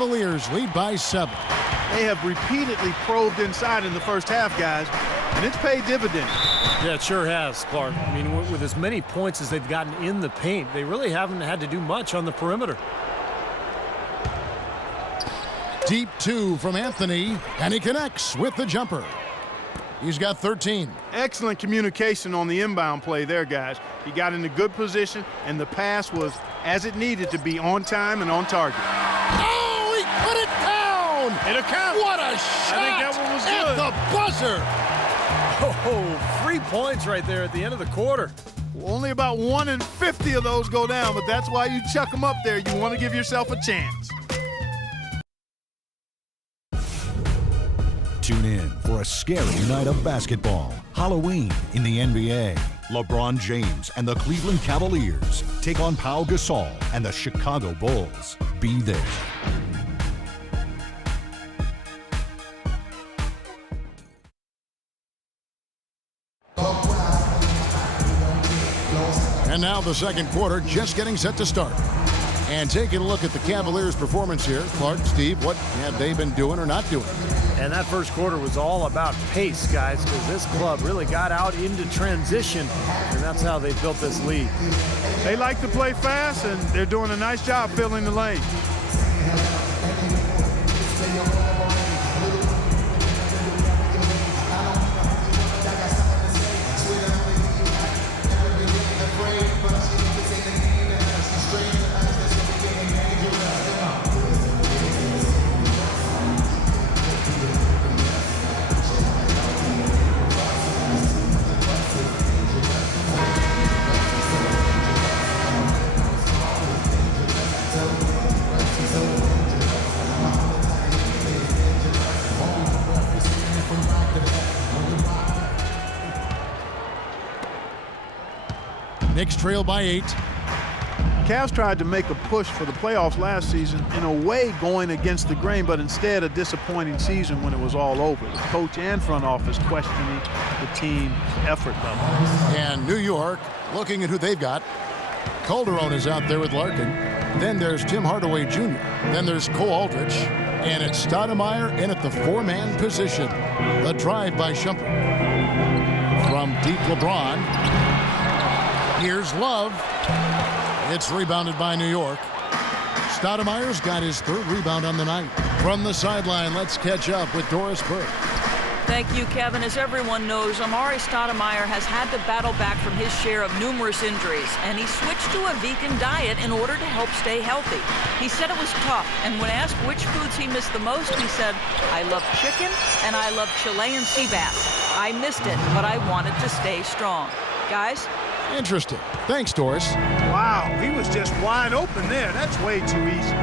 Cavaliers lead by 7. They have repeatedly probed inside in the first half, guys, and it's paid dividends. Yeah, it sure has, Clark. I mean, with as many points as they've gotten in the paint, they really haven't had to do much on the perimeter. Deep 2 from Anthony, and he connects with the jumper. He's got 13. Excellent communication on the inbound play there, guys. He got in a good position, and the pass was as it needed to be, on time and on target. Oh, he put it down! It'll count. What a shot! I think that one was at good. The buzzer! Oh, 3 points right there at the end of the quarter. Only about 1 in 50 of those go down, but that's why you chuck them up there. You want to give yourself a chance. Tune in for a scary night of basketball. Halloween in the NBA. LeBron James and the Cleveland Cavaliers take on Pau Gasol and the Chicago Bulls. Be there. And now the second quarter just getting set to start. And taking a look at the Cavaliers' performance here, Clark, Steve, what have they been doing or not doing? And that first quarter was all about pace, guys, because this club really got out into transition, and that's how they built this lead. They like to play fast, and they're doing a nice job filling the lane. Knicks trail by 8. Cavs tried to make a push for the playoffs last season, in a way going against the grain, but instead a disappointing season when it was all over. The coach and front office questioning the team's effort level. And New York looking at who they've got. Calderon is out there with Larkin. Then there's Tim Hardaway Jr. Then there's Cole Aldrich. And it's Stoudemire in at the 4-man position. The drive by Shumpert. From deep LeBron. Here's Love. It's rebounded by New York. Stoudemire's got his 3rd rebound on the night. From the sideline, let's catch up with Doris Burke. Thank you, Kevin. As everyone knows, Amar'e Stoudemire has had to battle back from his share of numerous injuries, and he switched to a vegan diet in order to help stay healthy. He said it was tough, and when asked which foods he missed the most, he said, "I love chicken and I love Chilean sea bass. I missed it, but I wanted to stay strong." Guys? Interesting. Thanks, Doris. Wow, he was just wide open there. That's way too easy.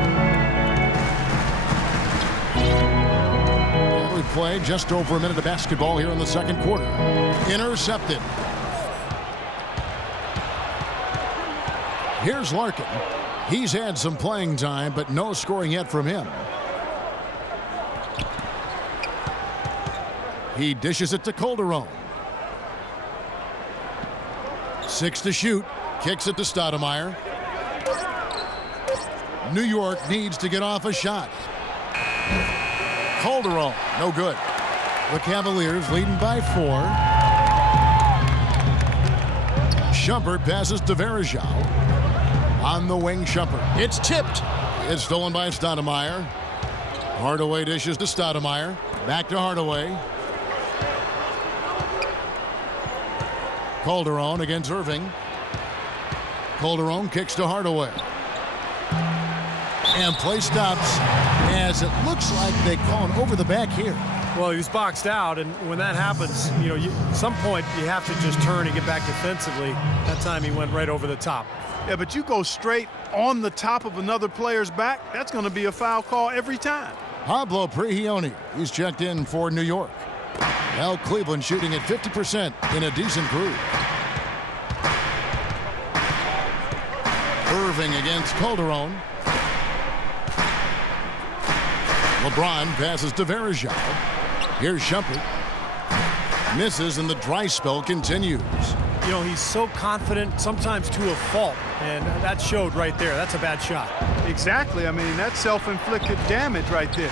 We've played just over a minute of basketball here in the second quarter. Intercepted. Here's Larkin. He's had some playing time, but no scoring yet from him. He dishes it to Calderon. 6 to shoot. Kicks it to Stoudemire. New York needs to get off a shot. Calderon, no good. The Cavaliers leading by 4. Shumpert passes to Varejao. On the wing, Shumpert. It's tipped. It's stolen by Stoudemire. Hardaway dishes to Stoudemire. Back to Hardaway. Calderon against Irving. Calderon kicks to Hardaway. And play stops as it looks like they call an over the back here. Well, he was boxed out, and when that happens, you know, at some point you have to just turn and get back defensively. That time he went right over the top. Yeah, but you go straight on the top of another player's back, that's going to be a foul call every time. Pablo Prigioni, he's checked in for New York. Now Cleveland shooting at 50% in a decent groove. Irving against Calderon. LeBron passes to Varejao. Here's Shumpert. Misses, and the dry spell continues. You know, he's so confident, sometimes to a fault, and that showed right there. That's a bad shot. Exactly. I mean, that's self-inflicted damage right there.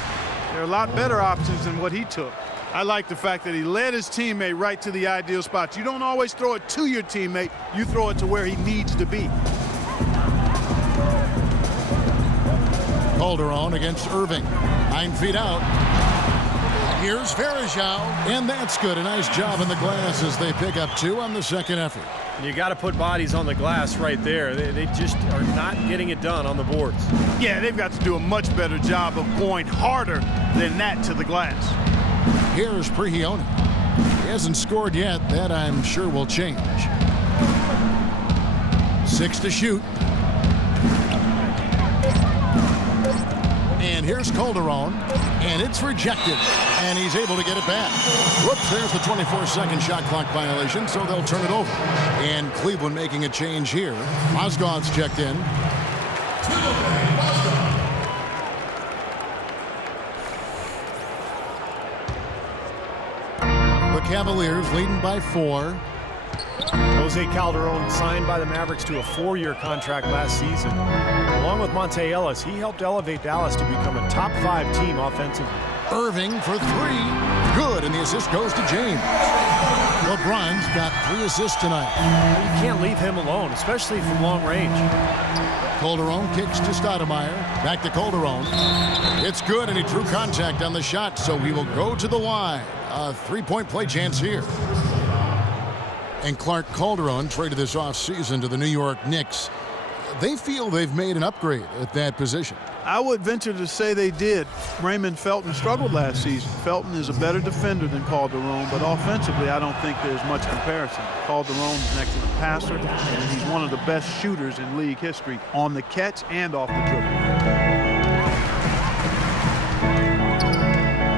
There are a lot better options than what he took. I like the fact that he led his teammate right to the ideal spot. You don't always throw it to your teammate. You throw it to where he needs to be. Calderon against Irving. 9 feet out. Here's Varejao, and that's good. A nice job in the glass as they pick up 2 on the second effort. You got to put bodies on the glass right there. They just are not getting it done on the boards. Yeah, they've got to do a much better job of going harder than that to the glass. Here's Prigioni. He hasn't scored yet. That, I'm sure, will change. 6 to shoot. And here's Calderon, and it's rejected, and he's able to get it back. Whoops, there's the 24-second shot clock violation, so they'll turn it over. And Cleveland making a change here. Mozgov's checked in. The Cavaliers leading by 4. Jose Calderon signed by the Mavericks to a 4-year contract last season. Along with Monte Ellis, he helped elevate Dallas to become a top 5 team offensively. Irving for 3. Good, and the assist goes to James. LeBron's got 3 assists tonight. You can't leave him alone, especially from long range. Calderon kicks to Stoudemire. Back to Calderon. It's good, and he drew contact on the shot, so he will go to the line. A 3-point play chance here. And Clark Calderon traded this offseason to the New York Knicks. They feel they've made an upgrade at that position. I would venture to say they did. Raymond Felton struggled last season. Felton is a better defender than Calderon, but offensively, I don't think there's much comparison. Calderon is an excellent passer, and he's one of the best shooters in league history on the catch and off the dribble.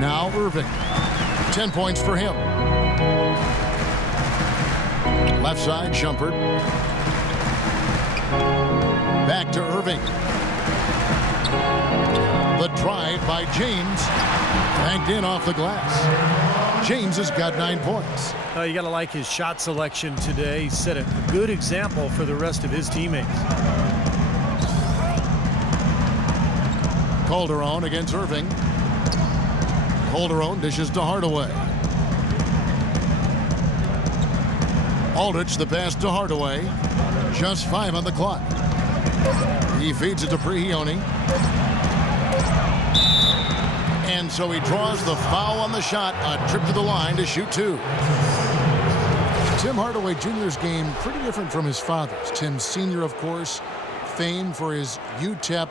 Now Irving. 10 points for him. Left side, Shumpert. Back to Irving. The drive by James. Banked in off the glass. James has got 9 points. You got to like his shot selection today. He set a good example for the rest of his teammates. Calderon against Irving. Calderon dishes to Hardaway. Aldridge the pass to Hardaway. Just 5 on the clock. He feeds it to Prigioni. And so he draws the foul on the shot. A trip to the line to shoot 2. Tim Hardaway Jr.'s game pretty different from his father's. Tim Sr., of course, famed for his UTEP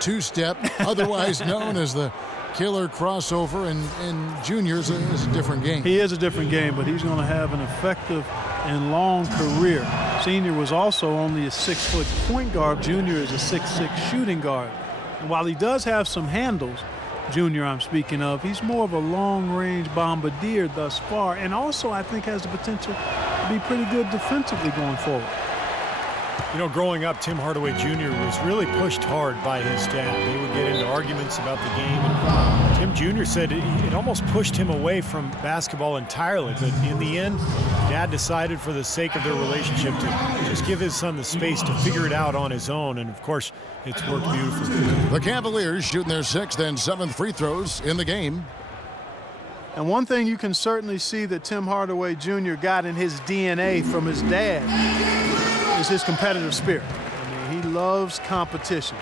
two-step, otherwise known as the killer crossover, and Junior's is a different game. He is a different game, but he's going to have an effective and long career. Senior was also only a 6-foot point guard. Junior is a 6'6" shooting guard. And while he does have some handles, Junior I'm speaking of, he's more of a long-range bombardier thus far, and also I think has the potential to be pretty good defensively going forward. You know, growing up, Tim Hardaway Jr. was really pushed hard by his dad. They would get into arguments about the game. And Tim Jr. said it almost pushed him away from basketball entirely. But in the end, Dad decided for the sake of their relationship to just give his son the space to figure it out on his own. And, of course, it's worked beautifully. The Cavaliers shooting their 6th and 7th free throws in the game. And one thing you can certainly see that Tim Hardaway Jr. got in his DNA from his dad is his competitive spirit. I mean, he loves competition.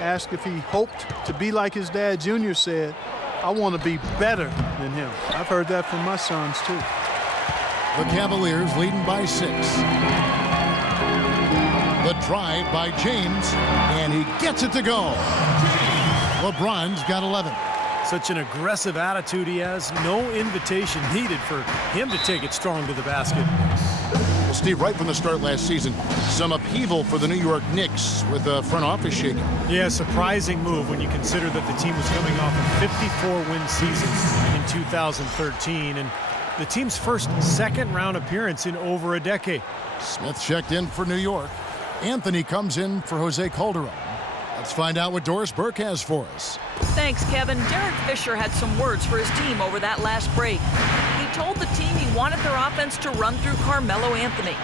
Asked if he hoped to be like his dad, Junior said, I want to be better than him. I've heard that from my sons, too. The Cavaliers leading by 6. The drive by James, and he gets it to go. LeBron's got 11. Such an aggressive attitude he has. No invitation needed for him to take it strong to the basket. Well, Steve, right from the start last season, some upheaval for the New York Knicks with the front office shaking. Yeah, surprising move when you consider that the team was coming off a 54-win season in 2013 and the team's first second-round appearance in over a decade. Smith checked in for New York. Anthony comes in for Jose Calderon. Let's find out what Doris Burke has for us. Thanks, Kevin. Derek Fisher had some words for his team over that last break. He told the team he wanted their offense to run through Carmelo Anthony.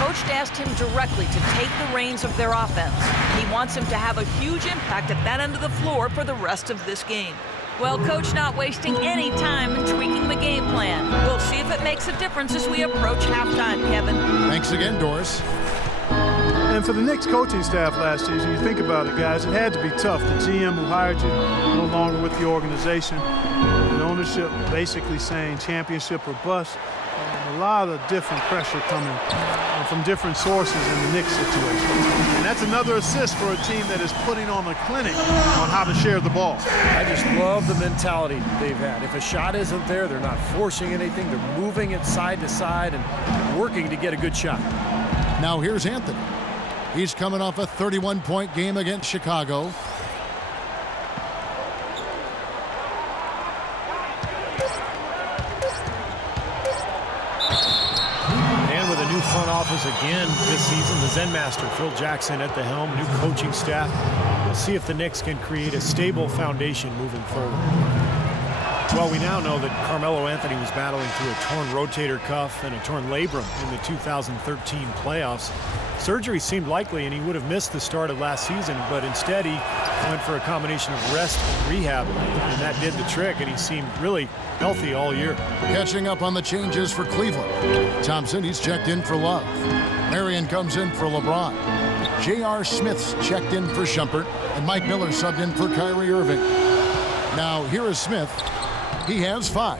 coach asked him directly to take the reins of their offense. He wants him to have a huge impact at that end of the floor for the rest of this game. Well, Coach not wasting any time in tweaking the game plan. We'll see if it makes a difference as we approach halftime, Kevin. Thanks again, Doris. And for the Knicks coaching staff last season, you think about it, guys, it had to be tough. The GM who hired you no longer with the organization. The ownership basically saying championship or bust. A lot of different pressure coming from different sources in the Knicks situation. And that's another assist for a team that is putting on a clinic on how to share the ball. I just love the mentality they've had. If a shot isn't there, they're not forcing anything. They're moving it side to side and working to get a good shot. Now here's Anthony. He's coming off a 31-point game against Chicago. And with a new front office again this season, the Zen Master, Phil Jackson at the helm, new coaching staff. We'll see if the Knicks can create a stable foundation moving forward. Well, we now know that Carmelo Anthony was battling through a torn rotator cuff and a torn labrum in the 2013 playoffs. Surgery seemed likely, and he would have missed the start of last season, but instead he went for a combination of rest and rehab, and that did the trick, and he seemed really healthy all year. Catching up on the changes for Cleveland. Thompson, he's checked in for Love. Marion comes in for LeBron. J.R. Smith's checked in for Shumpert, and Mike Miller subbed in for Kyrie Irving. Now, here is Smith. He has 5.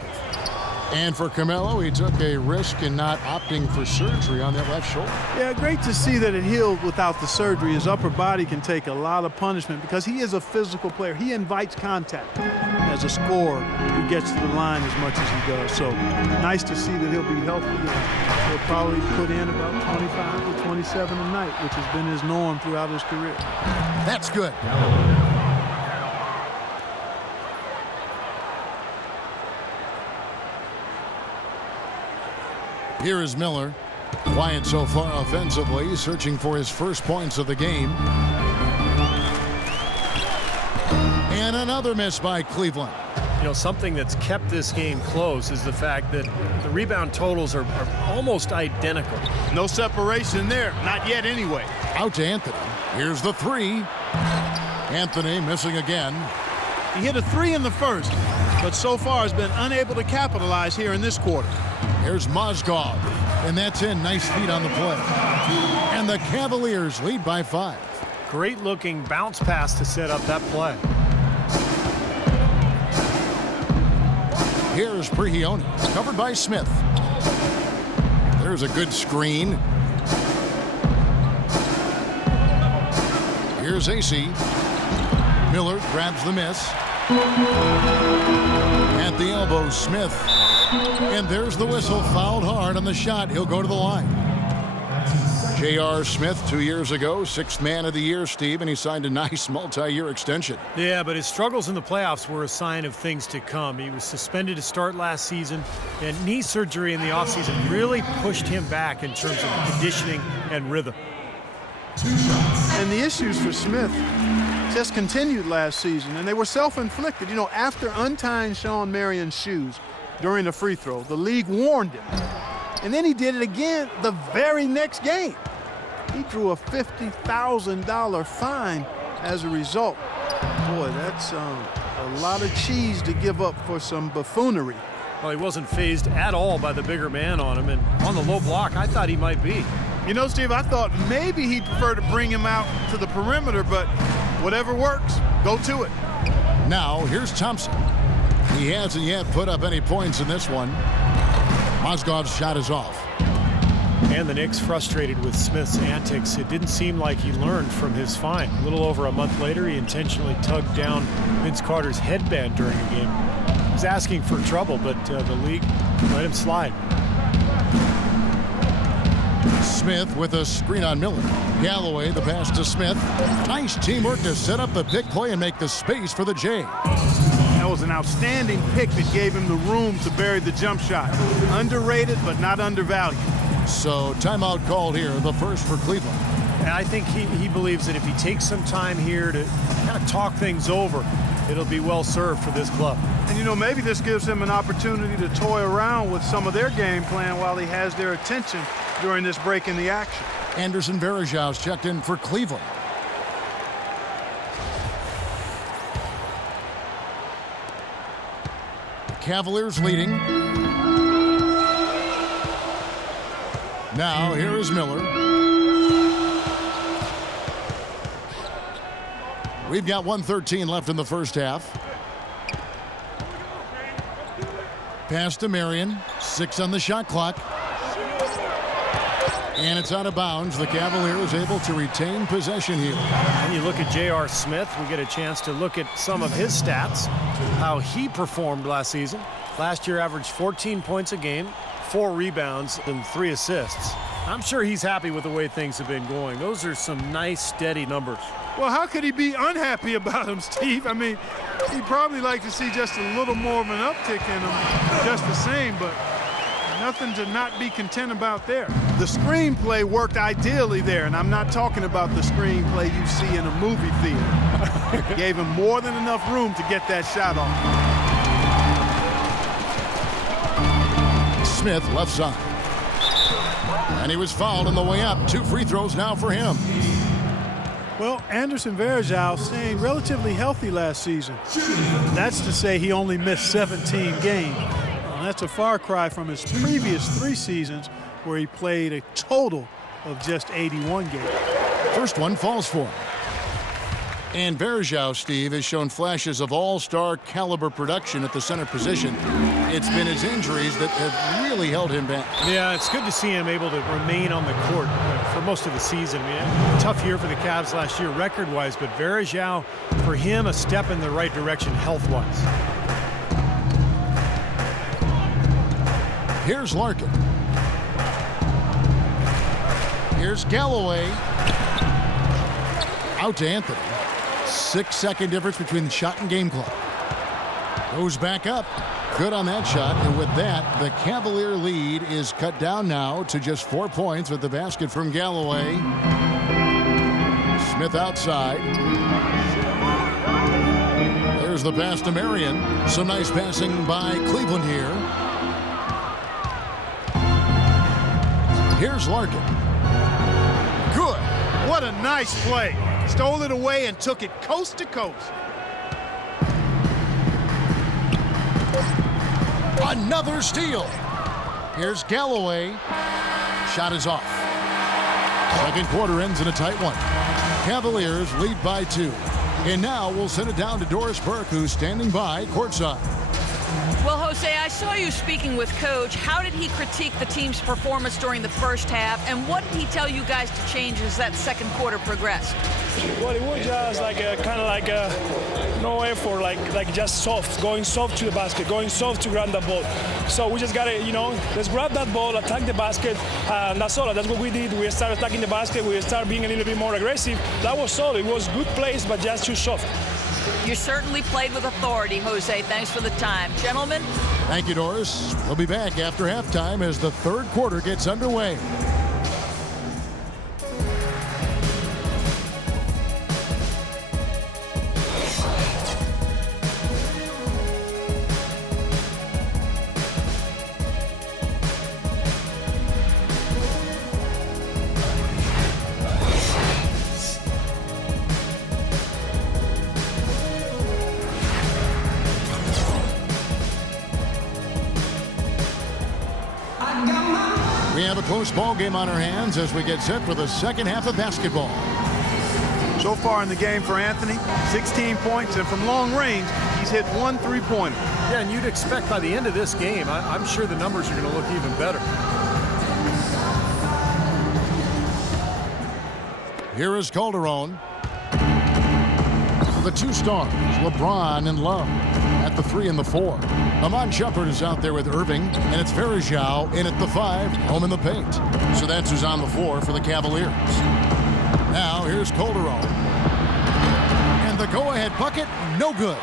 And for Carmelo, he took a risk in not opting for surgery on that left shoulder. Yeah, great to see that it healed without the surgery. His upper body can take a lot of punishment because he is a physical player. He invites contact as a scorer who gets to the line as much as he does. So nice to see that he'll be healthy. He'll probably put in about 25 to 27 a night, which has been his norm throughout his career. That's good. Here is Miller. Quiet so far offensively, searching for his first points of the game. And another miss by Cleveland. You know, something that's kept this game close is the fact that the rebound totals are almost identical. No separation there. Not yet anyway. Out to Anthony. Here's the 3. Anthony missing again. He hit a 3 in the first, but so far has been unable to capitalize here in this quarter. Here's Mozgov, and that's in. Nice feet on the play. And the Cavaliers lead by 5. Great looking bounce pass to set up that play. Here's Prigioni, covered by Smith. There's a good screen. Here's AC. Miller grabs the miss. At the elbow, Smith. And there's the whistle, fouled hard on the shot. He'll go to the line. J.R. Smith, 2 years ago, 6th man of the year, Steve, and he signed a nice multi-year extension. Yeah, but his struggles in the playoffs were a sign of things to come. He was suspended to start last season, and knee surgery in the offseason really pushed him back in terms of conditioning and rhythm. And the issues for Smith just continued last season, and they were self-inflicted. You know, after untying Sean Marion's shoes during a free throw, the league warned him. And then he did it again the very next game. He drew a $50,000 fine as a result. Boy, that's a lot of cheese to give up for some buffoonery. Well, he wasn't fazed at all by the bigger man on him, and on the low block, I thought he might be. You know, Steve, I thought maybe he'd prefer to bring him out to the perimeter, but whatever works, go to it. Now, here's Thompson. He hasn't yet put up any points in this one. Mozgov's shot is off. And the Knicks frustrated with Smith's antics. It didn't seem like he learned from his fine. A little over a month later, he intentionally tugged down Vince Carter's headband during a game. He was asking for trouble, but the league let him slide. Smith with a screen on Miller. Galloway, the pass to Smith. Nice teamwork to set up the pick play and make the space for the J. That was an outstanding pick that gave him the room to bury the jump shot. Underrated, but not undervalued. So timeout called here, the first for Cleveland. And I think he believes that if he takes some time here to kind of talk things over, it'll be well served for this club. And, you know, maybe this gives him an opportunity to toy around with some of their game plan while he has their attention during this break in the action. Anderson Varejau's checked in for Cleveland. Cavaliers leading. Now here is Miller. We've got 1:13 left in the first half. Pass to Marion. 6 on the shot clock. And it's out of bounds. The Cavaliers able to retain possession here. And you look at J.R. Smith, we get a chance to look at some of his stats, how he performed last season. Last year averaged 14 points a game, 4 rebounds, and 3 assists. I'm sure he's happy with the way things have been going. Those are some nice, steady numbers. Well, how could he be unhappy about him, Steve? I mean, he'd probably like to see just a little more of an uptick in him, just the same, but nothing to not be content about there. The screenplay worked ideally there, and I'm not talking about the screenplay you see in a movie theater. Gave him more than enough room to get that shot off. Smith left side. And he was fouled on the way up. 2 free throws now for him. Well, Anderson Varejao staying relatively healthy last season. That's to say he only missed 17 games. That's a far cry from his previous 3 seasons where he played a total of just 81 games. First one falls for him. And Varejao, Steve, has shown flashes of all-star caliber production at the center position. It's been his injuries that have really held him back. Yeah, it's good to see him able to remain on the court for most of the season. I mean, tough year for the Cavs last year record-wise, but Varejao, for him, a step in the right direction health-wise. Here's Larkin. Here's Galloway. Out to Anthony. 6-second difference between the shot and game clock. Goes back up. Good on that shot. And with that, the Cavalier lead is cut down now to just 4 points with the basket from Galloway. Smith outside. There's the pass to Marion. Some nice passing by Cleveland here. Here's Larkin. Good. What a nice play. Stole it away and took it coast to coast. Another steal. Here's Galloway. Shot is off. Second quarter ends in a tight one. Cavaliers lead by 2. And now we'll send it down to Doris Burke, who's standing by courtside. Well, Jose, I saw you speaking with Coach. How did he critique the team's performance during the first half, and what did he tell you guys to change as that second quarter progressed? Well, it was just like kind of like no effort, like just soft, going soft to the basket, going soft to grab the ball. So we just got to, let's grab that ball, attack the basket, and that's all. That's what we did. We started attacking the basket. We started being a little bit more aggressive. That was all. It was good plays, but just too soft. You certainly played with authority, Jose. Thanks for the time. Gentlemen. Thank you, Doris. We'll be back after halftime as the third quarter gets underway. We have a close ball game on our hands as we get set for the second half of basketball. So far in the game for Anthony, 16 points, and from long range, he's hit 1 3-pointer. Yeah, and you'd expect by the end of this game, I'm sure the numbers are going to look even better. Here is Calderon. The 2 stars, LeBron and Love, at the 3 and the 4. Amon Shepard is out there with Irving, and it's Varejao in at the 5, home in the paint. So that's who's on the floor for the Cavaliers. Now here's Calderon. And the go-ahead bucket, no good.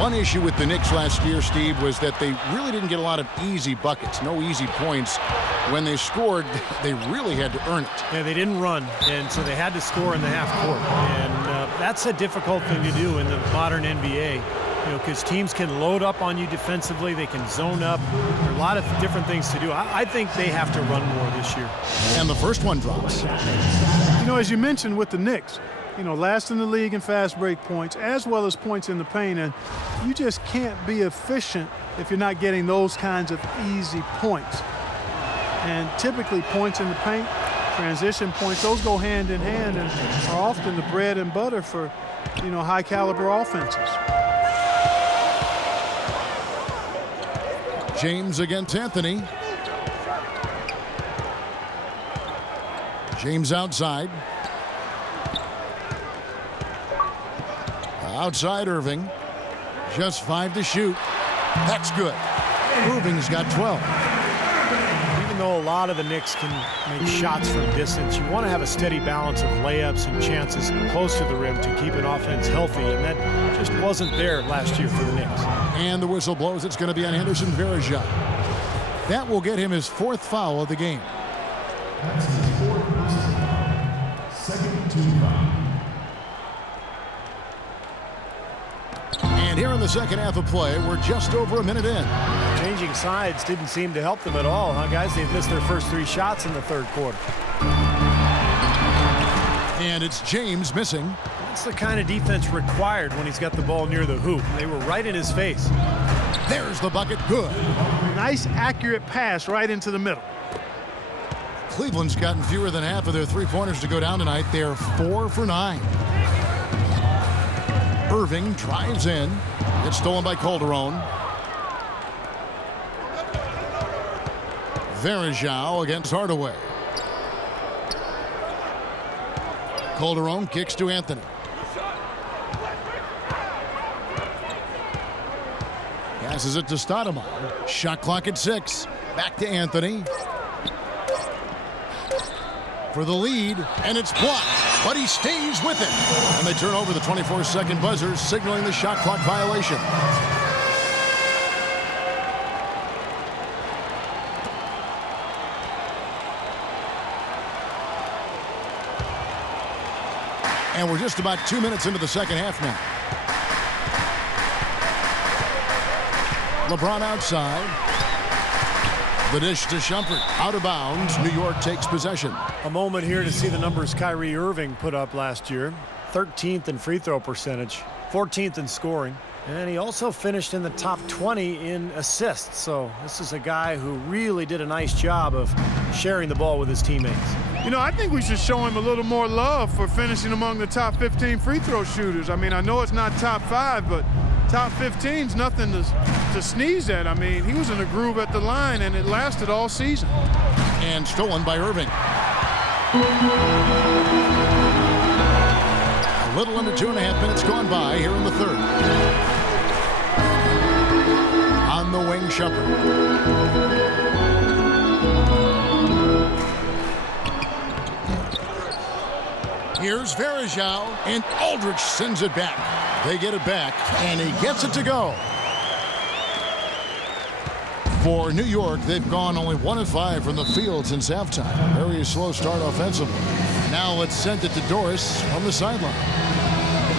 One issue with the Knicks last year, Steve, was that they really didn't get a lot of easy buckets, no easy points. When they scored, they really had to earn it. Yeah, they didn't run, and so they had to score in the half court. And that's a difficult thing to do in the modern NBA. because teams can load up on you defensively. They can zone up. There are a lot of different things to do. I think they have to run more this year. And the first one drops. As you mentioned with the Knicks, last in the league in fast break points as well as points in the paint, and you just can't be efficient if you're not getting those kinds of easy points. And typically points in the paint, transition points, those go hand in hand and are often the bread and butter for, high caliber offenses. James against Anthony. James outside. Outside Irving. Just 5 to shoot. That's good. Irving's got 12. Even though a lot of the Knicks can make shots from distance, you want to have a steady balance of layups and chances close to the rim to keep an offense healthy, and that just wasn't there last year for the Knicks. And the whistle blows. It's going to be on Henderson Varejao. That will get him his 4th foul of the game. That's his 4th personal. Second team foul. And here in the second half of play, we're just over a minute in. Changing sides didn't seem to help them at all, huh, guys? They've missed their first 3 shots in the third quarter. And it's James missing. That's the kind of defense required when he's got the ball near the hoop. They were right in his face. There's the bucket. Good. Nice, accurate pass right into the middle. Cleveland's gotten fewer than half of their three-pointers to go down tonight. They're 4 for 9. Irving drives in. It's stolen by Calderon. Varejao against Hardaway. Calderon kicks to Anthony. Passes it to Stoudemire. Shot clock at 6. Back to Anthony. For the lead, and it's blocked, but he stays with it. And they turn over the 24-second buzzer, signaling the shot clock violation. And we're just about 2 minutes into the second half now. LeBron outside. The dish to Shumpert. Out of bounds. New York takes possession. A moment here to see the numbers Kyrie Irving put up last year. 13th in free throw percentage. 14th in scoring. And he also finished in the top 20 in assists. So this is a guy who really did a nice job of sharing the ball with his teammates. I think we should show him a little more love for finishing among the top 15 free throw shooters. I mean, I know it's not top 5, but top 15's nothing to sneeze at. I mean, he was in a groove at the line, and it lasted all season. And stolen by Irving. A little under 2.5 minutes gone by here in the third. On the wing, Shumpert. Here's Varejao, and Aldridge sends it back. They get it back, and he gets it to go. For New York, they've gone only 1 of 5 from the field since halftime. Very slow start offensively. Now let's send it to Doris from the sideline.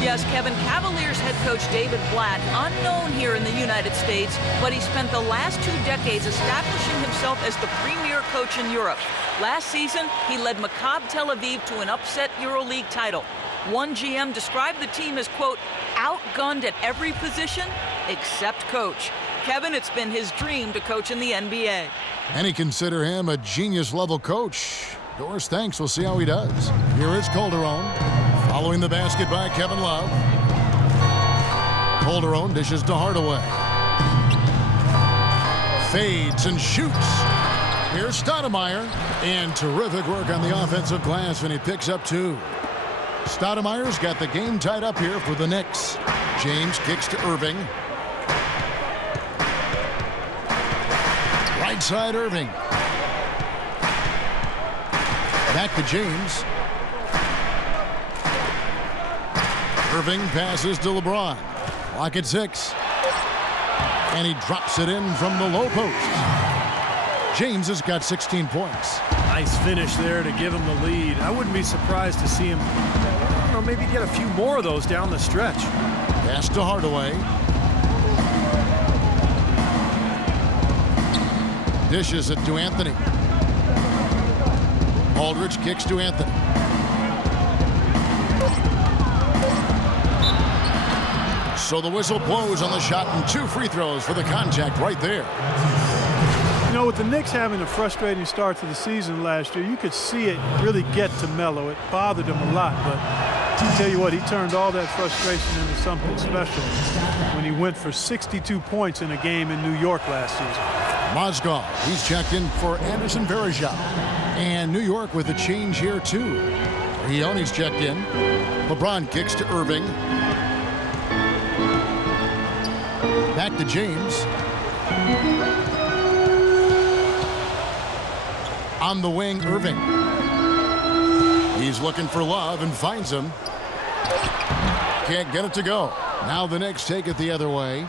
Yes, Kevin, Cavaliers head coach David Blatt, unknown here in the United States, but he spent the last 2 decades establishing himself as the premier coach in Europe. Last season, he led Maccabi Tel Aviv to an upset EuroLeague title. One GM described the team as, quote, outgunned at every position except coach. Kevin, it's been his dream to coach in the NBA. Many consider him a genius-level coach. Doris thinks we'll see how he does. Here is Calderon, following the basket by Kevin Love. Calderon dishes to Hardaway. Fades and shoots. Here's Stoudemire, and terrific work on the offensive glass, and he picks up 2. Stoudemire's got the game tied up here for the Knicks. James kicks to Irving. Right side Irving. Back to James. Irving passes to LeBron. Clock at 6. And he drops it in from the low post. James has got 16 points. Nice finish there to give him the lead. I wouldn't be surprised to see him, maybe get a few more of those down the stretch. Pass to Hardaway. Dishes it to Anthony. Aldridge kicks to Anthony. So the whistle blows on the shot and 2 free throws for the contact right there. You know, with the Knicks having a frustrating start to the season last year, you could see it really get to Melo. It bothered him a lot, but I tell you what, he turned all that frustration into something special when he went for 62 points in a game in New York last season. Mozgov, he's checked in for Anderson Varejao. And New York with a change here, too. Rione's checked in. LeBron kicks to Irving. Back to James. On the wing, Irving. He's looking for Love and finds him. Can't get it to go. Now the Knicks take it the other way.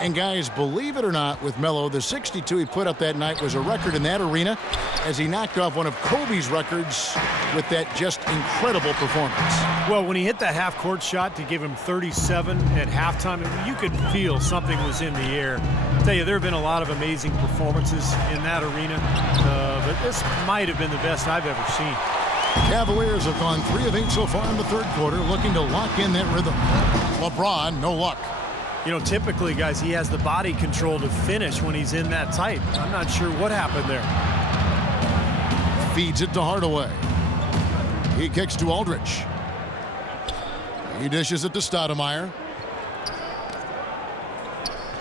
And guys, believe it or not, with Melo, the 62 he put up that night was a record in that arena as he knocked off one of Kobe's records with that just incredible performance. Well, when he hit that half-court shot to give him 37 at halftime, you could feel something was in the air. I tell you, there have been a lot of amazing performances in that arena, but this might have been the best I've ever seen. Cavaliers have gone 3 of 8 so far in the third quarter, looking to lock in that rhythm. LeBron, no luck. You know, typically, guys, he has the body control to finish when he's in that tight. I'm not sure what happened there. Feeds it to Hardaway. He kicks to Aldridge. He dishes it to Stoudemire.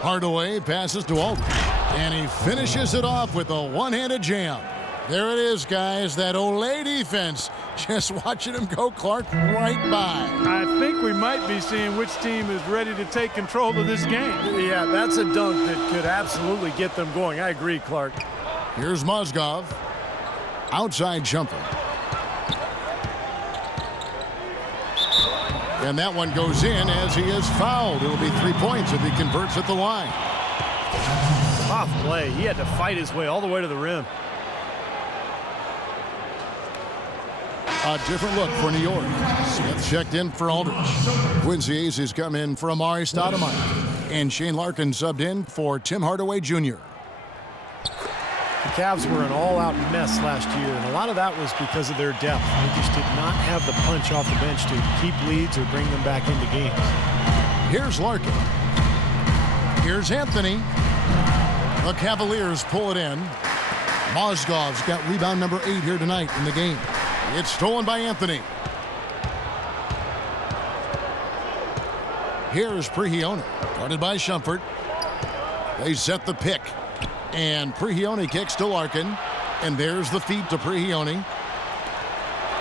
Hardaway passes to Aldridge. And he finishes it off with a one-handed jam. There it is, guys. That Olay defense. Just watching him go, Clark, right by. I think we might be seeing which team is ready to take control of this game. Yeah, that's a dunk that could absolutely get them going. I agree, Clark. Here's Mozgov. Outside jumper. And that one goes in as he is fouled. It'll be 3 points if he converts at the line. Tough play. He had to fight his way all the way to the rim. A different look for New York. Smith checked in for Aldridge. Quincy Ace has come in for Amari Stoudemire. And Shane Larkin subbed in for Tim Hardaway Jr. The Cavs were an all-out mess last year, and a lot of that was because of their depth. They just did not have the punch off the bench to keep leads or bring them back into games. Here's Larkin. Here's Anthony. The Cavaliers pull it in. Mozgov's got rebound number 8 here tonight in the game. It's stolen by Anthony. Here's Prigioni, guarded by Shumpert. They set the pick. And Prigioni kicks to Larkin. And there's the feed to Prigioni.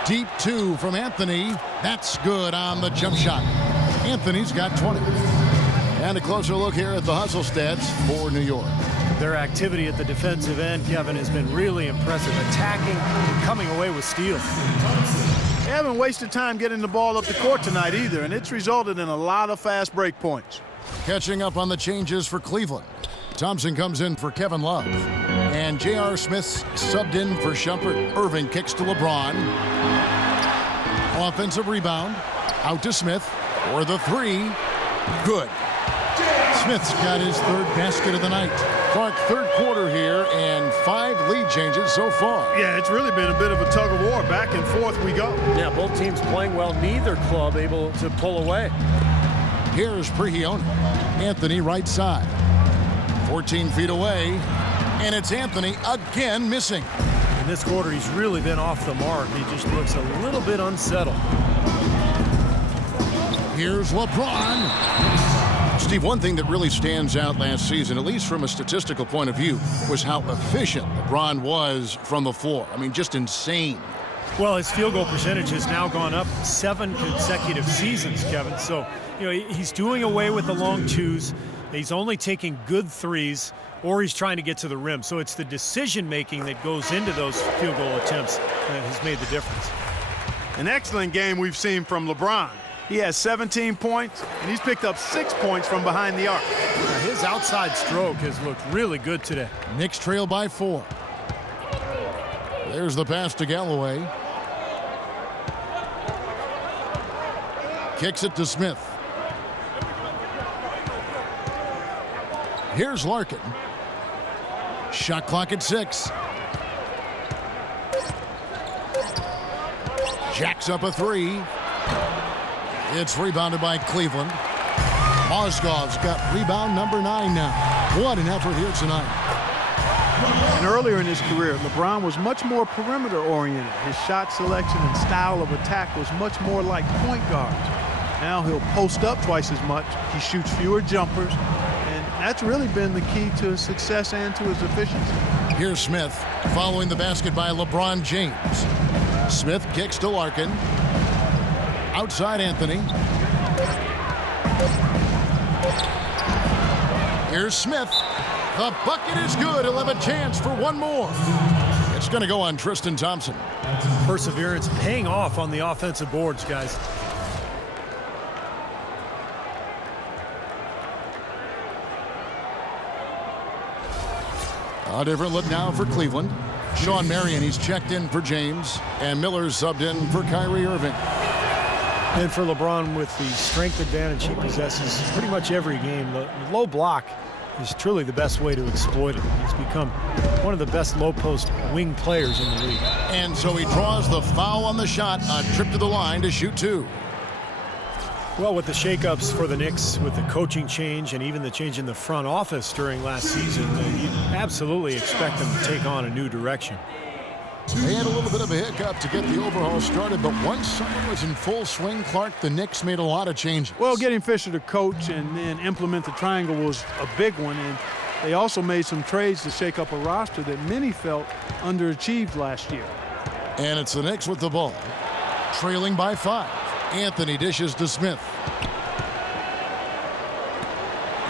Deep 2 from Anthony. That's good on the jump shot. Anthony's got 20. And a closer look here at the hustle stats for New York. Their activity at the defensive end, Kevin, has been really impressive. Attacking and coming away with steals. They haven't wasted time getting the ball up the court tonight either, and it's resulted in a lot of fast break points. Catching up on the changes for Cleveland. Thompson comes in for Kevin Love. And J.R. Smith's subbed in for Shumpert. Irving kicks to LeBron. Offensive rebound. Out to Smith for the 3. Good. Smith's got his 3rd basket of the night. Clark, 3rd quarter here and 5 lead changes so far. Yeah, it's really been a bit of a tug of war. Back and forth we go. Yeah, both teams playing well. Neither club able to pull away. Here's Prigioni. Anthony right side. 14 feet away. And it's Anthony again missing. In this quarter, he's really been off the mark. He just looks a little bit unsettled. Here's LeBron. Steve, one thing that really stands out last season, at least from a statistical point of view, was how efficient LeBron was from the floor. I mean, just insane. Well, his field goal percentage has now gone up 7 consecutive seasons, Kevin. So, you know, he's doing away with the long 2s. He's only taking good 3s, or he's trying to get to the rim. So it's the decision-making that goes into those field goal attempts that has made the difference. An excellent game we've seen from LeBron. He has 17 points, and he's picked up 6 points from behind the arc. His outside stroke has looked really good today. Knicks trail by 4. There's the pass to Galloway. Kicks it to Smith. Here's Larkin. Shot clock at 6. Jacks up a 3. It's rebounded by Cleveland. Mozgov's got rebound number 9 now. What an effort here tonight. And earlier in his career, LeBron was much more perimeter-oriented. His shot selection and style of attack was much more like point guards. Now he'll post up twice as much. He shoots fewer jumpers. And that's really been the key to his success and to his efficiency. Here's Smith following the basket by LeBron James. Smith kicks to Larkin. Outside Anthony. Here's Smith. The bucket is good. He'll have a chance for one more. It's going to go on Tristan Thompson. Perseverance paying off on the offensive boards, guys. A different look now for Cleveland. Sean Marion, he's checked in for James, and Miller's subbed in for Kyrie Irving. And for LeBron, with the strength advantage he possesses pretty much every game, the low block is truly the best way to exploit it. He's become one of the best low post wing players in the league. And so he draws the foul on the shot, a trip to the line to shoot 2. Well, with the shakeups for the Knicks, with the coaching change and even the change in the front office during last season, you absolutely expect them to take on a new direction. They had a little bit of a hiccup to get the overhaul started, but once summer was in full swing, Clark, the Knicks made a lot of changes. Well, getting Fisher to coach and then implement the triangle was a big one, and they also made some trades to shake up a roster that many felt underachieved last year. And it's the Knicks with the ball, trailing by 5. Anthony dishes to Smith.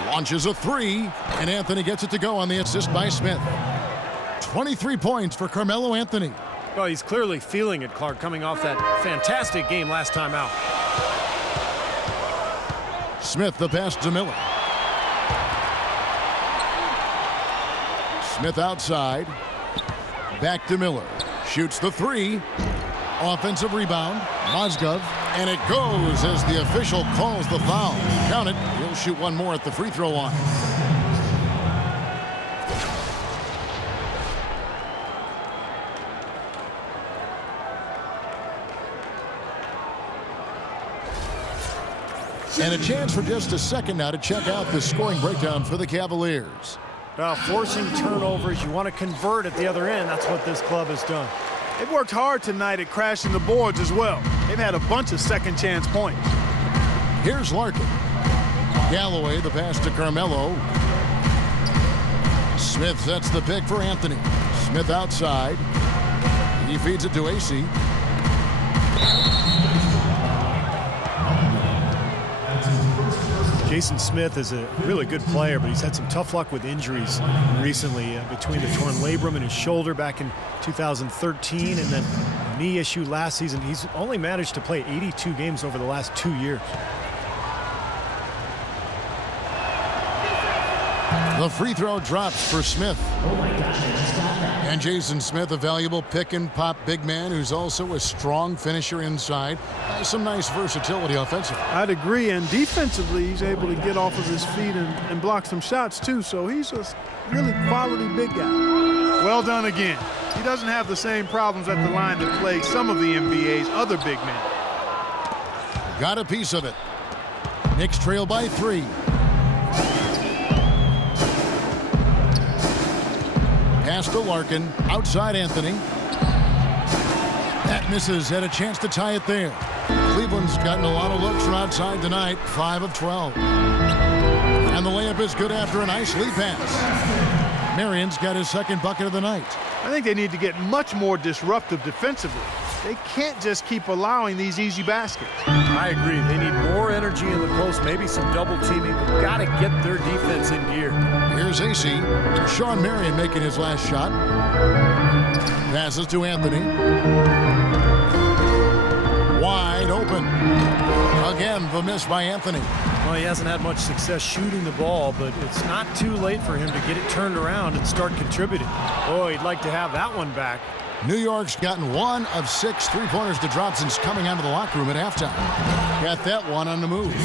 Launches a 3, and Anthony gets it to go on the assist by Smith. 23 points for Carmelo Anthony. Well, he's clearly feeling it, Clark, coming off that fantastic game last time out. Smith the pass to Miller. Smith outside. Back to Miller. Shoots the 3. Offensive rebound. Mozgov. And it goes as the official calls the foul. Count it. He'll shoot one more at the free throw line. And a chance for just a second now to check out the scoring breakdown for the Cavaliers. Well, forcing turnovers, you want to convert at the other end. That's what this club has done. They've worked hard tonight at crashing the boards as well. They've had a bunch of second chance points. Here's Larkin. Galloway, the pass to Carmelo. Smith sets the pick for Anthony. Smith outside. He feeds it to AC. Jason Smith is a really good player, but he's had some tough luck with injuries recently between the torn labrum in his shoulder back in 2013 and then a knee issue last season. He's only managed to play 82 games over the last 2 years. The free throw drops for Smith. Oh my gosh, I just got that. And Jason Smith, a valuable pick and pop big man who's also a strong finisher inside. Some nice versatility offensively. I'd agree, and defensively he's able to get off of his feet and block some shots too, so he's a really quality big guy. Well done again. He doesn't have the same problems at the line that plague some of the NBA's other big men. Got a piece of it. Knicks trail by 3. Pass to Larkin. Outside Anthony. That misses. Had a chance to tie it there. Cleveland's gotten a lot of looks from outside tonight. 5 of 12. And the layup is good after a nice lead pass. Marion's got his second bucket of the night. I think they need to get much more disruptive defensively. They can't just keep allowing these easy baskets. I agree. They need more energy in the post, maybe some double teaming. Got to get their defense in gear. Here's AC. Sean Marion making his last shot. Passes to Anthony. Wide open. Again, the miss by Anthony. Well, he hasn't had much success shooting the ball, but it's not too late for him to get it turned around and start contributing. Oh, he'd like to have that one back. New York's gotten 1 of 6 3-pointers to drop since coming out of the locker room at halftime. Got that one on the move.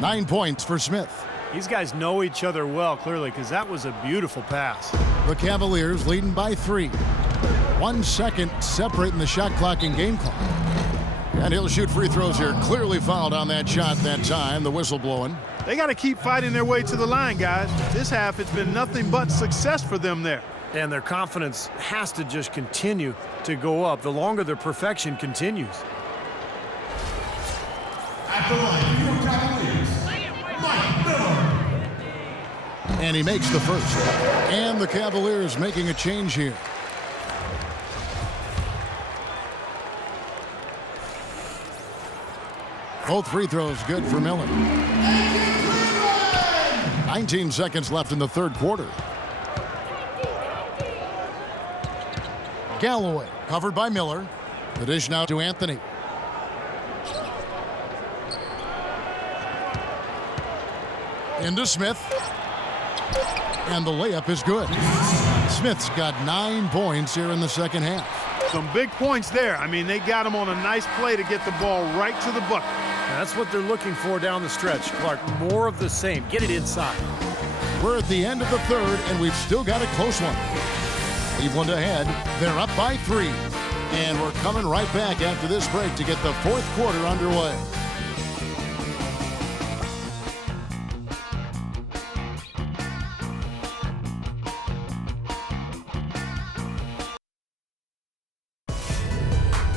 9 points for Smith. These guys know each other well, clearly, because that was a beautiful pass. The Cavaliers leading by 3. 1 second separating the shot clock and game clock. And he'll shoot free throws here. Clearly fouled on that shot that time. The whistle blowing. They got to keep fighting their way to the line, guys. This half, it's been nothing but success for them there. And their confidence has to just continue to go up the longer their perfection continues. At the line, New York Cavaliers, Mike Miller. And he makes the first. And the Cavaliers making a change here. Both free throws good for Miller. 19 seconds left in the third quarter. Galloway covered by Miller. The dish now to Anthony. Into Smith. And the layup is good. Smith's got 9 points here in the second half. Some big points there. I mean, they got him on a nice play to get the ball right to the bucket. That's what they're looking for down the stretch, Clark. More of the same. Get it inside. We're at the end of the third, and we've still got a close one. Cleveland ahead. They're up by 3. And we're coming right back after this break to get the fourth quarter underway.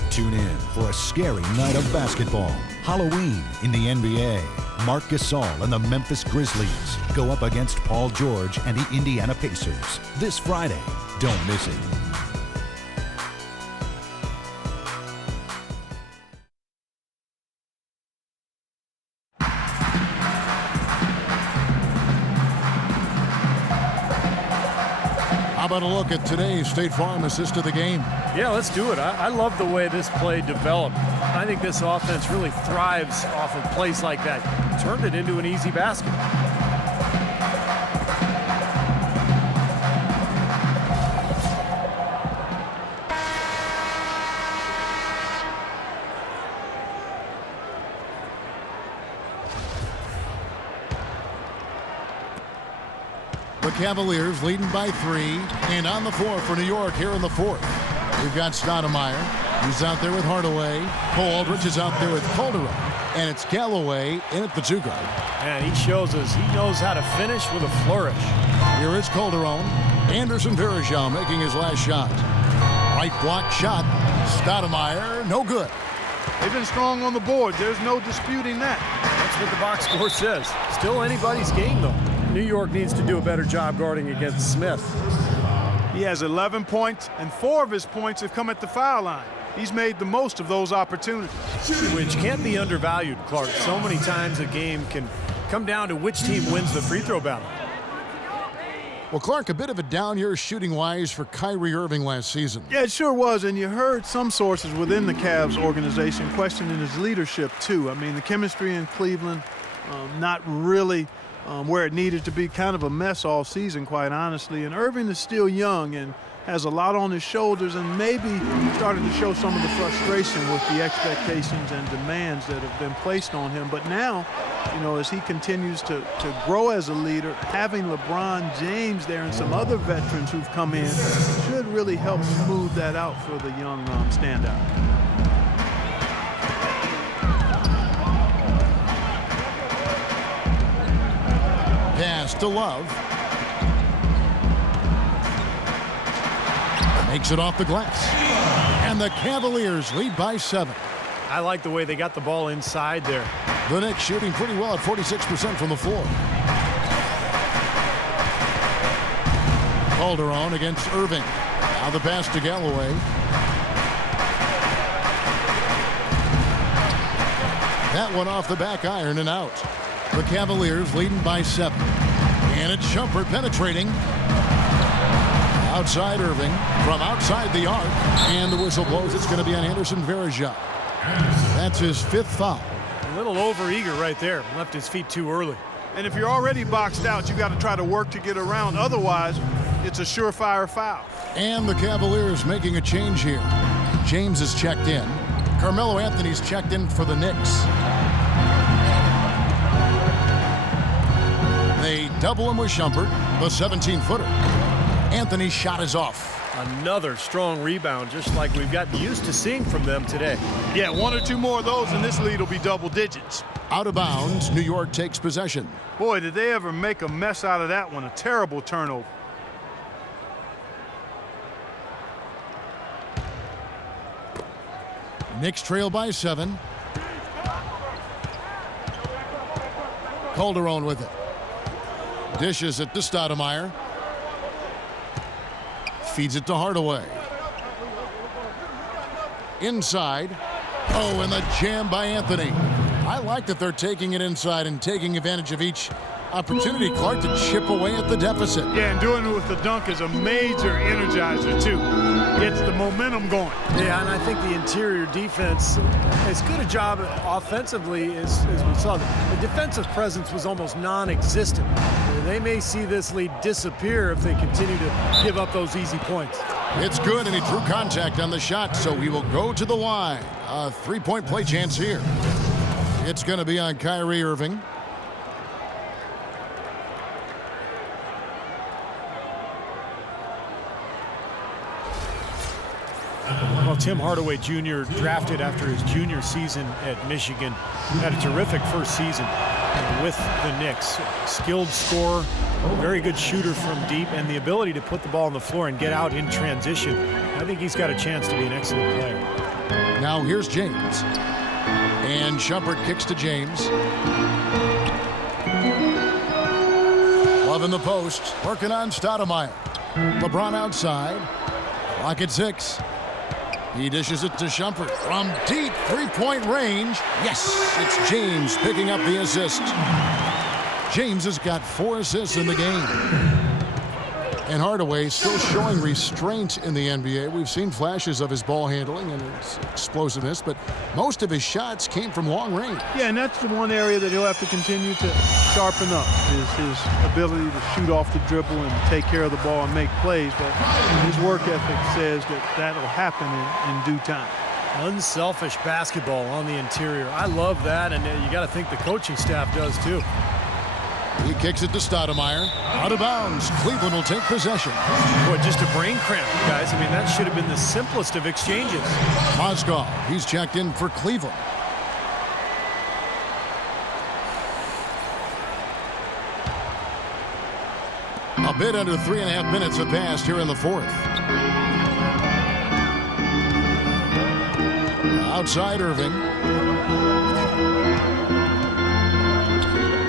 Tune in for a scary night of basketball. Halloween in the NBA. Marc Gasol and the Memphis Grizzlies go up against Paul George and the Indiana Pacers this Friday. Don't miss it. How about a look at today's State Farm assist of the game? Yeah, let's do it. I love the way this play developed. I think this offense really thrives off of plays like that. Turned it into an easy basket. The Cavaliers leading by 3, and on the floor for New York here in the fourth. We've got Stoudemire. He's out there with Hardaway. Cole Aldrich is out there with Calderon. And it's Galloway in at the 2 guard. And he shows us he knows how to finish with a flourish. Here is Calderon. Anderson Varejao making his last shot. Right block shot. Stoudemire, no good. They've been strong on the board. There's no disputing that. That's what the box score says. Still anybody's game, though. New York needs to do a better job guarding against Smith. He has 11 points, and 4 of his points have come at the foul line. He's made the most of those opportunities. Which can't be undervalued, Clark. So many times a game can come down to which team wins the free throw battle. Well, Clark, a bit of a down year shooting-wise for Kyrie Irving last season. Yeah, it sure was, and you heard some sources within the Cavs organization questioning his leadership, too. I mean, the chemistry in Cleveland, not really where it needed to be, kind of a mess all season, quite honestly. And Irving is still young and has a lot on his shoulders and maybe starting to show some of the frustration with the expectations and demands that have been placed on him. But now, you know, as he continues to grow as a leader, having LeBron James there and some other veterans who've come in should really help smooth that out for the young standout. Pass to Love. Makes it off the glass. And the Cavaliers lead by 7. I like the way they got the ball inside there. The Knicks shooting pretty well at 46% from the floor. Calderon against Irving. Now the pass to Galloway. That one off the back iron and out. The Cavaliers leading by 7. And it's Shumpert penetrating. Outside Irving from outside the arc. And the whistle blows. It's going to be on Anderson Varejao. That's his 5th foul. A little overeager right there. Left his feet too early. And if you're already boxed out, you got to try to work to get around. Otherwise, it's a surefire foul. And the Cavaliers making a change here. James is checked in. Carmelo Anthony's checked in for the Knicks. They double him with Shumpert, the 17-footer. Anthony's shot is off. Another strong rebound, just like we've gotten used to seeing from them today. Yeah, one or two more of those and this lead will be double digits. Out of bounds, New York takes possession. Boy, did they ever make a mess out of that one. A terrible turnover. Knicks trail by 7. Calderon with it. Dishes it to Stoudemire. Feeds it to Hardaway. Inside. Oh, and the jam by Anthony. I like that they're taking it inside and taking advantage of each opportunity, Clark, to chip away at the deficit. Yeah, and doing it with the dunk is a major energizer, too. Gets the momentum going. Yeah, and I think the interior defense, as good a job offensively as we saw. The defensive presence was almost non-existent. They may see this lead disappear if they continue to give up those easy points. It's good, and he drew contact on the shot, so he will go to the line. A three-point play chance here. It's going to be on Kyrie Irving. Well, Tim Hardaway Jr. drafted after his junior season at Michigan. Had a terrific first season with the Knicks. Skilled scorer, very good shooter from deep, and the ability to put the ball on the floor and get out in transition. I think he's got a chance to be an excellent player. Now here's James. And Shumpert kicks to James. Love in the post. Working on Stoudemire. LeBron outside. Clock at 6. He dishes it to Shumpert from deep three-point range. Yes, it's James picking up the assist. James has got 4 assists in the game. And Hardaway still showing restraint in the NBA. We've seen flashes of his ball handling and his explosiveness, but most of his shots came from long range. Yeah, and that's the one area that he'll have to continue to sharpen up, is his ability to shoot off the dribble and take care of the ball and make plays. But his work ethic says that that'll happen in due time. Unselfish basketball on the interior. I love that, and you got to think the coaching staff does too. He kicks it to Stoudemire. Out of bounds. Cleveland will take possession. Boy, just a brain cramp, guys. I mean, that should have been the simplest of exchanges. Mozgov, he's checked in for Cleveland. A bit under 3.5 minutes have passed here in the fourth. Outside Irving.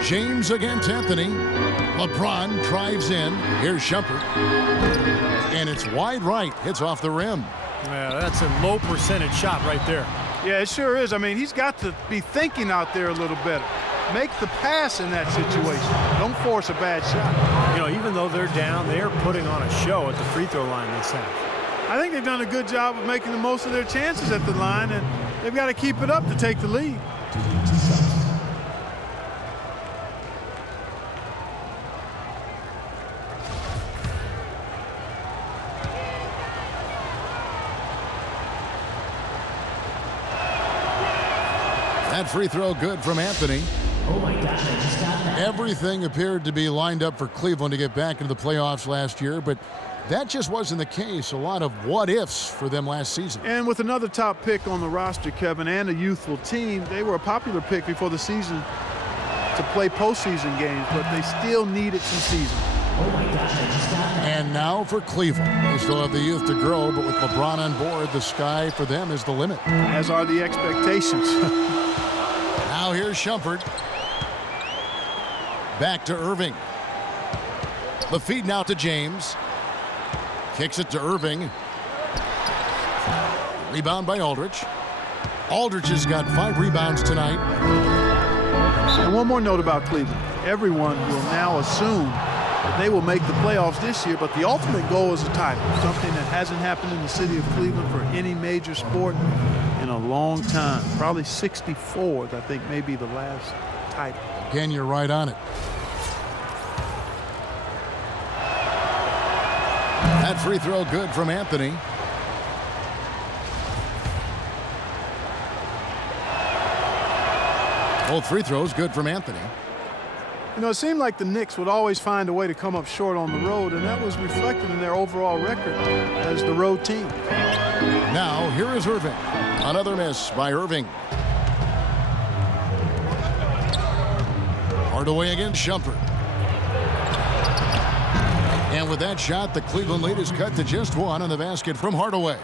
James against Anthony. LeBron drives in. Here's Shumpert. And it's wide right. Hits off the rim. Yeah, that's a low percentage shot right there. Yeah, it sure is. I mean, he's got to be thinking out there a little better. Make the pass in that situation. Don't force a bad shot. You know, even though they're down, they are putting on a show at the free throw line this half. I think they've done a good job of making the most of their chances at the line, and they've got to keep it up to take the lead. That free throw good from Anthony. Oh my gosh, I just got that. Everything appeared to be lined up for Cleveland to get back into the playoffs last year, but that just wasn't the case. A lot of what-ifs for them last season. And with another top pick on the roster, Kevin, and a youthful team, they were a popular pick before the season to play postseason games, but they still needed some season. Oh my gosh, I just got that. And now for Cleveland. They still have the youth to grow, but with LeBron on board, the sky for them is the limit. As are the expectations. Now here's Shumpert. Back to Irving. The feed now to James. Kicks it to Irving. Rebound by Aldridge. Aldridge has got 5 rebounds tonight. And one more note about Cleveland. Everyone will now assume that they will make the playoffs this year, but the ultimate goal is a title, something that hasn't happened in the city of Cleveland for any major sport in a long time. Probably 64th, I think, may be the last title. Again, you're right on it. That free throw good from Anthony. Both free throws good from Anthony. You know, it seemed like the Knicks would always find a way to come up short on the road, and that was reflected in their overall record as the road team. Now, here is Irving. Another miss by Irving. Hardaway against Shumpert. And with that shot, the Cleveland lead is cut to just one on the basket from Hardaway.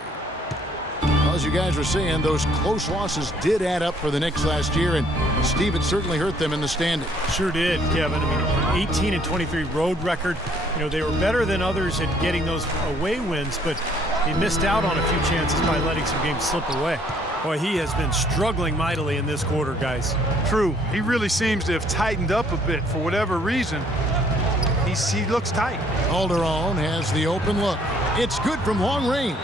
Well, as you guys were saying, those close losses did add up for the Knicks last year, and Steve, it certainly hurt them in the standings. Sure did, Kevin. I mean, 18-23 road record. You know, they were better than others at getting those away wins, but they missed out on a few chances by letting some games slip away. Boy, he has been struggling mightily in this quarter, guys. True. He really seems to have tightened up a bit for whatever reason. He looks tight. Calderon has the open look. It's good from long range.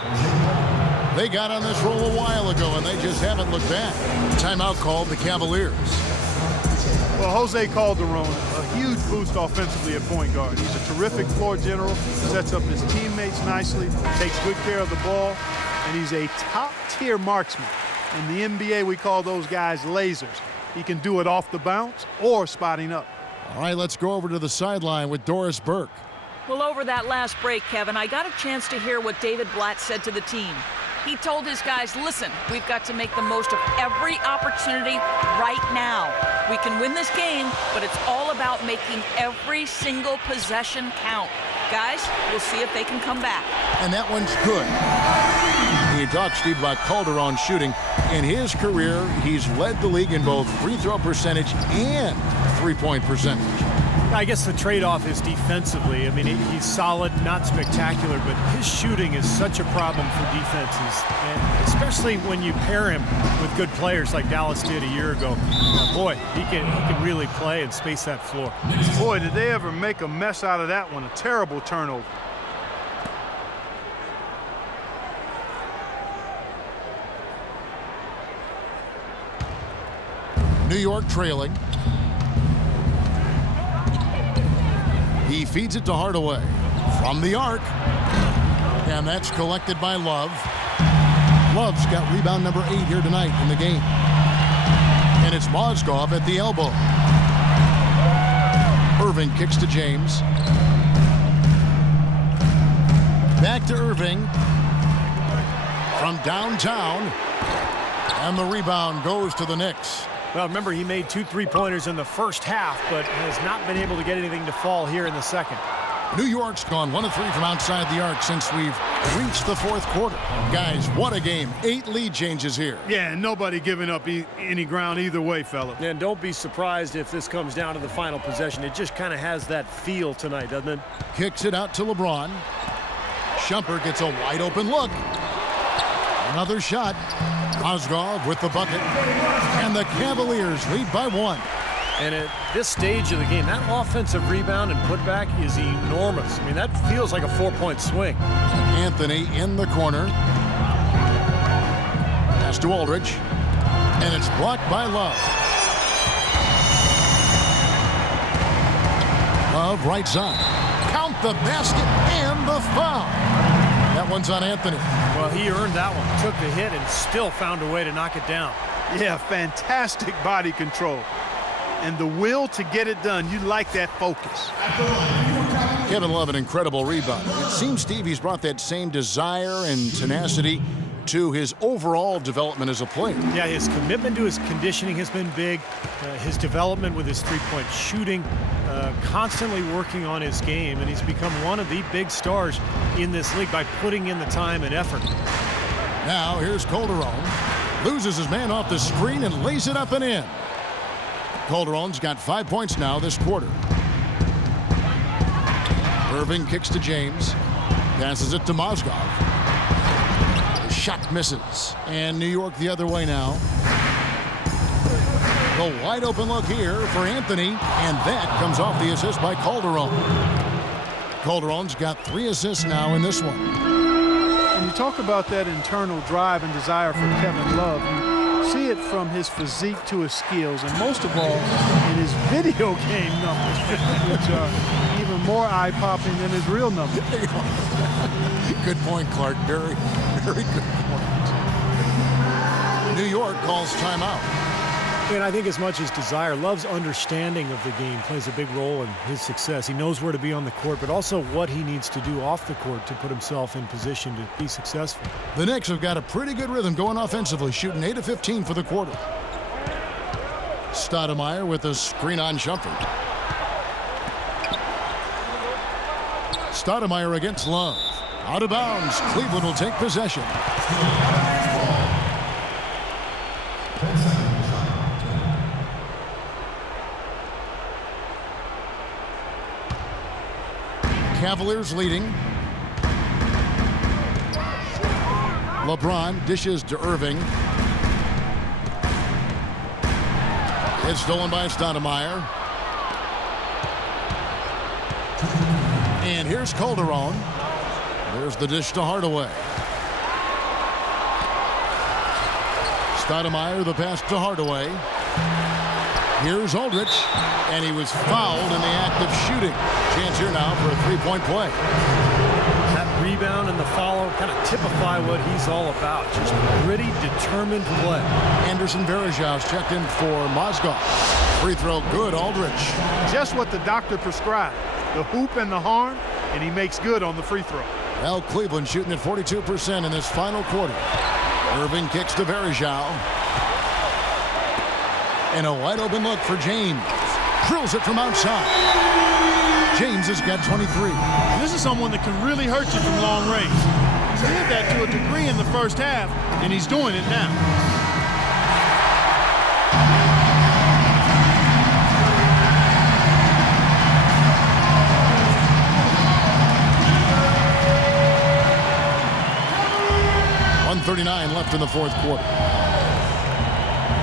They got on this roll a while ago, and they just haven't looked back. Timeout called the Cavaliers. Well, Jose Calderon, a huge boost offensively at point guard. He's a terrific floor general, sets up his teammates nicely, takes good care of the ball, and he's a top-tier marksman. In the NBA, we call those guys lasers. He can do it off the bounce or spotting up. All right, let's go over to the sideline with Doris Burke. Well, over that last break, Kevin, I got a chance to hear what David Blatt said to the team. He told his guys, listen, we've got to make the most of every opportunity right now. We can win this game, but it's all about making every single possession count. Guys, we'll see if they can come back. And that one's good. He talked, Steve, about Calderon shooting. In his career, he's led the league in both free throw percentage and three-point percentage. I guess the trade-off is defensively. I mean, he's solid, not spectacular, but his shooting is such a problem for defenses, and especially when you pair him with good players like Dallas did a year ago. Boy, he can really play and space that floor. Boy, did they ever make a mess out of that one. A terrible turnover. New York trailing. He feeds it to Hardaway from the arc. And that's collected by Love. Love's got rebound number 8 here tonight in the game. And it's Mozgov at the elbow. Irving kicks to James. Back to Irving from downtown. And the rebound goes to the Knicks. Well, remember, he made 2 3-pointers in the first half, but has not been able to get anything to fall here in the second. New York's gone 1 of 3 from outside the arc since we've reached the fourth quarter. Guys, what a game. 8 lead changes here. Yeah, and nobody giving up any ground either way, fella. And don't be surprised if this comes down to the final possession. It just kind of has that feel tonight, doesn't it? Kicks it out to LeBron. Shumpert gets a wide open look. Another shot. Mozgov with the bucket. And the Cavaliers lead by 1. And at this stage of the game, that offensive rebound and putback is enormous. I mean, that feels like a 4-point swing. Anthony in the corner. Pass to Aldridge. And it's blocked by Love. Love right side. Count the basket and the foul. That one's on Anthony. Well, he earned that one. Took the hit and still found a way to knock it down. Yeah, fantastic body control. And the will to get it done. You like that focus. Kevin Love, an incredible rebounder. It seems, Steve, he's brought that same desire and tenacity to his overall development as a player. Yeah, his commitment to his conditioning has been big. His development with his three-point shooting, constantly working on his game, and he's become one of the big stars in this league by putting in the time and effort. Now here's Calderon. Loses his man off the screen and lays it up and in. Calderon's got 5 points now this quarter. Irving kicks to James. Passes it to Mozgov. The shot misses. And New York the other way now. The wide open look here for Anthony. And that comes off the assist by Calderon. Calderon's got 3 assists now in this one. And you talk about that internal drive and desire for Kevin Love. You see it from his physique to his skills, and most of all, in his video game numbers, which are even more eye-popping than his real numbers. Good point, Clark. Very, very good point. New York calls timeout. And I think as much as desire, Love's understanding of the game plays a big role in his success. He knows where to be on the court, but also what he needs to do off the court to put himself in position to be successful. The Knicks have got a pretty good rhythm going offensively, shooting 8 of 15 for the quarter. Stoudemire with a screen on Shumpert. Stoudemire against Love. Out of bounds. Cleveland will take possession. Cavaliers leading. LeBron dishes to Irving. It's stolen by Stoudemire. And here's Calderon. There's the dish to Hardaway. Stoudemire, the pass to Hardaway. Here's Aldridge, and he was fouled in the act of shooting. Chance here now for a three-point play. That rebound and the follow kind of typify what he's all about. Just gritty, determined play. Anderson Varejão's checked in for Mozgov. Free throw good, Aldridge. Just what the doctor prescribed. The hoop and the harm, and he makes good on the free throw. Well, Cleveland shooting at 42% in this final quarter. Irving kicks to Varejão. And a wide open look for James. Drills it from outside. James has got 23. This is someone that can really hurt you from long range. He did that to a degree in the first half, and he's doing it now. .139 left in the fourth quarter.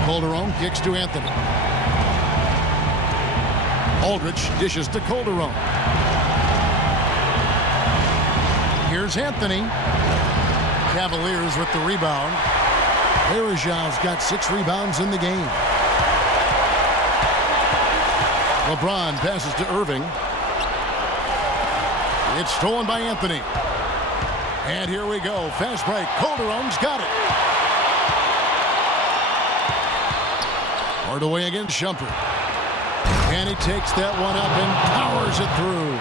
Calderon kicks to Anthony. Aldridge dishes to Calderon. Here's Anthony. Cavaliers with the rebound. Varejão's got 6 rebounds in the game. LeBron passes to Irving. It's stolen by Anthony. And here we go. Fast break. Calderon's got it. Hardaway against Shumpert. And he takes that one up and powers it through.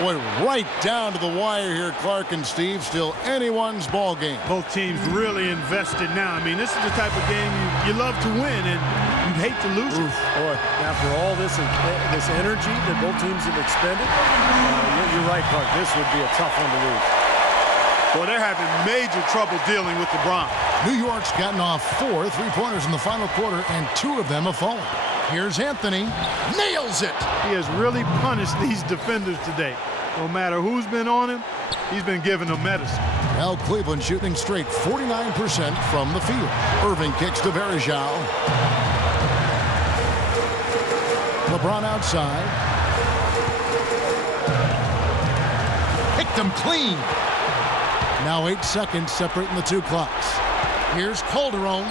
Boy, right down to the wire here, Clark and Steve. Still anyone's ball game. Both teams really invested now. I mean, this is the type of game you love to win, and you'd hate to lose it. Boy, after all this energy that both teams have expended, you're right, Clark. This would be a tough one to lose. Boy, they're having major trouble dealing with LeBron. New York's gotten off 4 3-pointers in the final quarter, and 2 of them have fallen. Here's Anthony. Nails it! He has really punished these defenders today. No matter who's been on him, he's been giving them medicine. Now Cleveland shooting straight 49% from the field. Irving kicks to Varejão. LeBron outside. Picked them clean. Now 8 seconds separating the 2 clocks. Here's Calderon.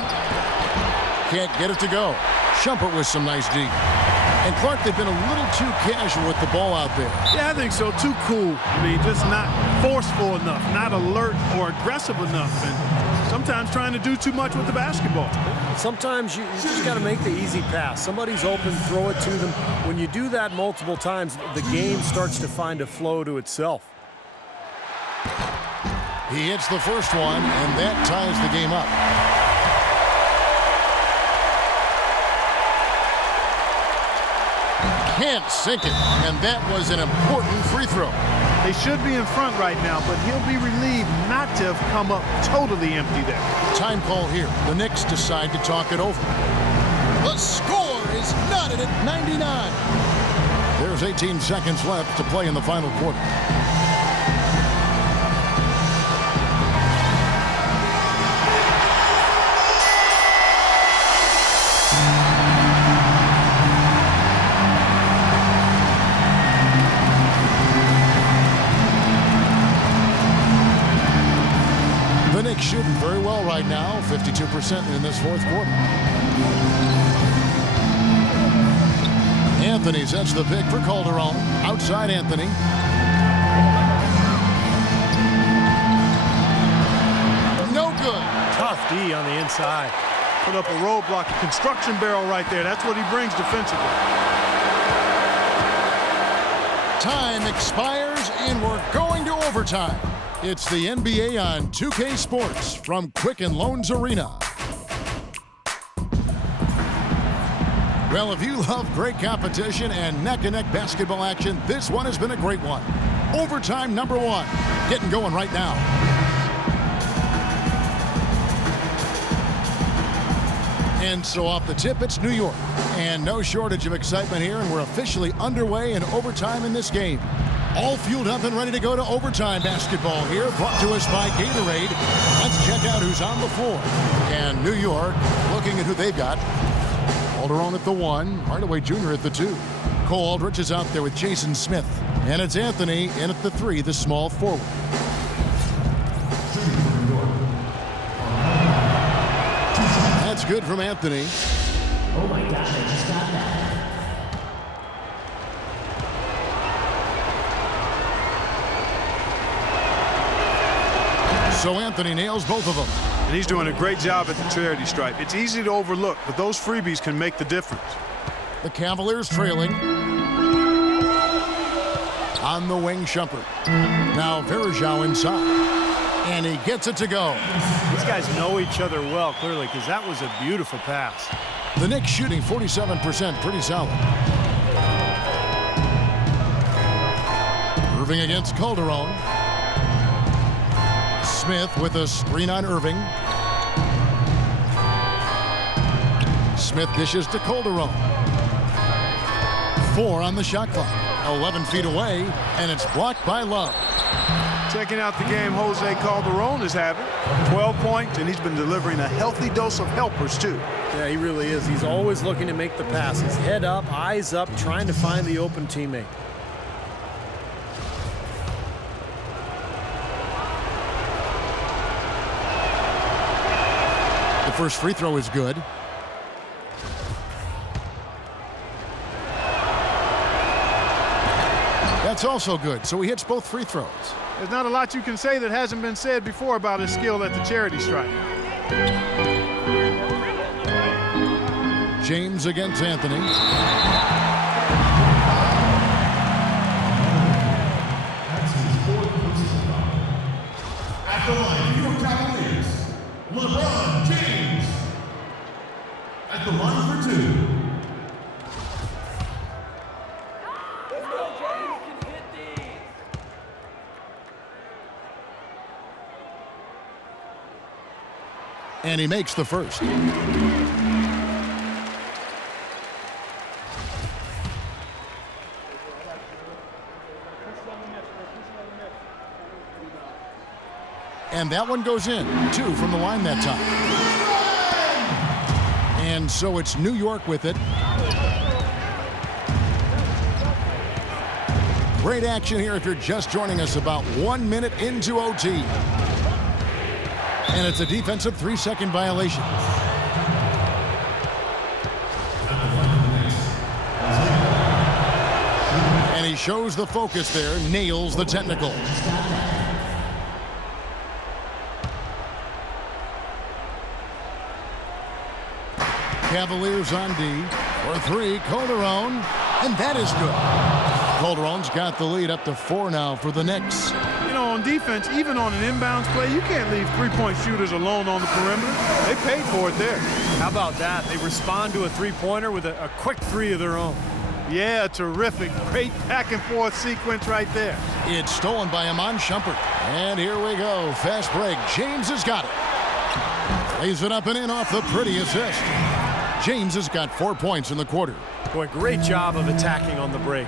Can't get it to go. Shumpert with some nice D. And Clark, they've been a little too casual with the ball out there. Yeah, I think so. Too cool. I mean, just not forceful enough, not alert or aggressive enough, and sometimes trying to do too much with the basketball. Sometimes you just got to make the easy pass. Somebody's open, throw it to them. When you do that multiple times, the game starts to find a flow to itself. He hits the first one, and that ties the game up. Can't sink it, and that was an important free throw. They should be in front right now, but he'll be relieved not to have come up totally empty there. Time call here. The Knicks decide to talk it over. The score is knotted at 99. There's 18 seconds left to play in the final quarter. Shooting very well right now, 52% in this fourth quarter. Anthony sets the pick for Calderon. Outside Anthony. No good. Tough D on the inside. Put up a roadblock, a construction barrel right there. That's what he brings defensively. Time expires, and we're going to overtime. It's the NBA on 2K Sports from Quicken Loans Arena. Well, if you love great competition and neck-to-neck basketball action, this one has been a great one. Overtime number 1, getting going right now. And so off the tip, it's New York. And no shortage of excitement here, and we're officially underway in overtime in this game. All fueled up and ready to go to overtime basketball here, brought to us by Gatorade. Let's check out who's on the floor. And New York, looking at who they've got. Calderon at the 1, Hardaway Jr. at the 2. Cole Aldrich is out there with Jason Smith. And it's Anthony in at the 3, the small forward. That's good from Anthony. Oh my gosh, I just got that. So Anthony nails both of them. And he's doing a great job at the charity stripe. It's easy to overlook, but those freebies can make the difference. The Cavaliers trailing. On the wing, Shumpert. Now Varejao inside. And he gets it to go. These guys know each other well, clearly, because that was a beautiful pass. The Knicks shooting 47%, pretty solid. Irving against Calderon. Smith with a screen on Irving. Smith dishes to Calderon. 4 on the shot clock. 11 feet away, and it's blocked by Love. Checking out the game Jose Calderon is having. 12 points, and he's been delivering a healthy dose of helpers, too. Yeah, he really is. He's always looking to make the passes. Head up, eyes up, trying to find the open teammate. The first free throw is good. That's also good, so he hits both free throws. There's not a lot you can say that hasn't been said before about his skill at the charity stripe. James against Anthony. At the line, New York Cavaliers, LeBron James. At the line for 2. And he makes the first. And that one goes in. 2 from the line that time. And so it's New York with it. Great action here if you're just joining us, about 1 minute into OT. And it's a defensive 3-second violation. And he shows the focus there, nails the technical. Cavaliers on D for 3, Calderon, and that is good. Calderon's got the lead up to 4 now for the Knicks. You know, on defense, even on an inbounds play, you can't leave three-point shooters alone on the perimeter. They paid for it there. How about that? They respond to a three-pointer with a quick 3 of their own. Yeah, terrific. Great back-and-forth sequence right there. It's stolen by Iman Shumpert. And here we go. Fast break. James has got it. Lays it up and in off the pretty assist. James has got 4 points in the quarter. Boy, great job of attacking on the break.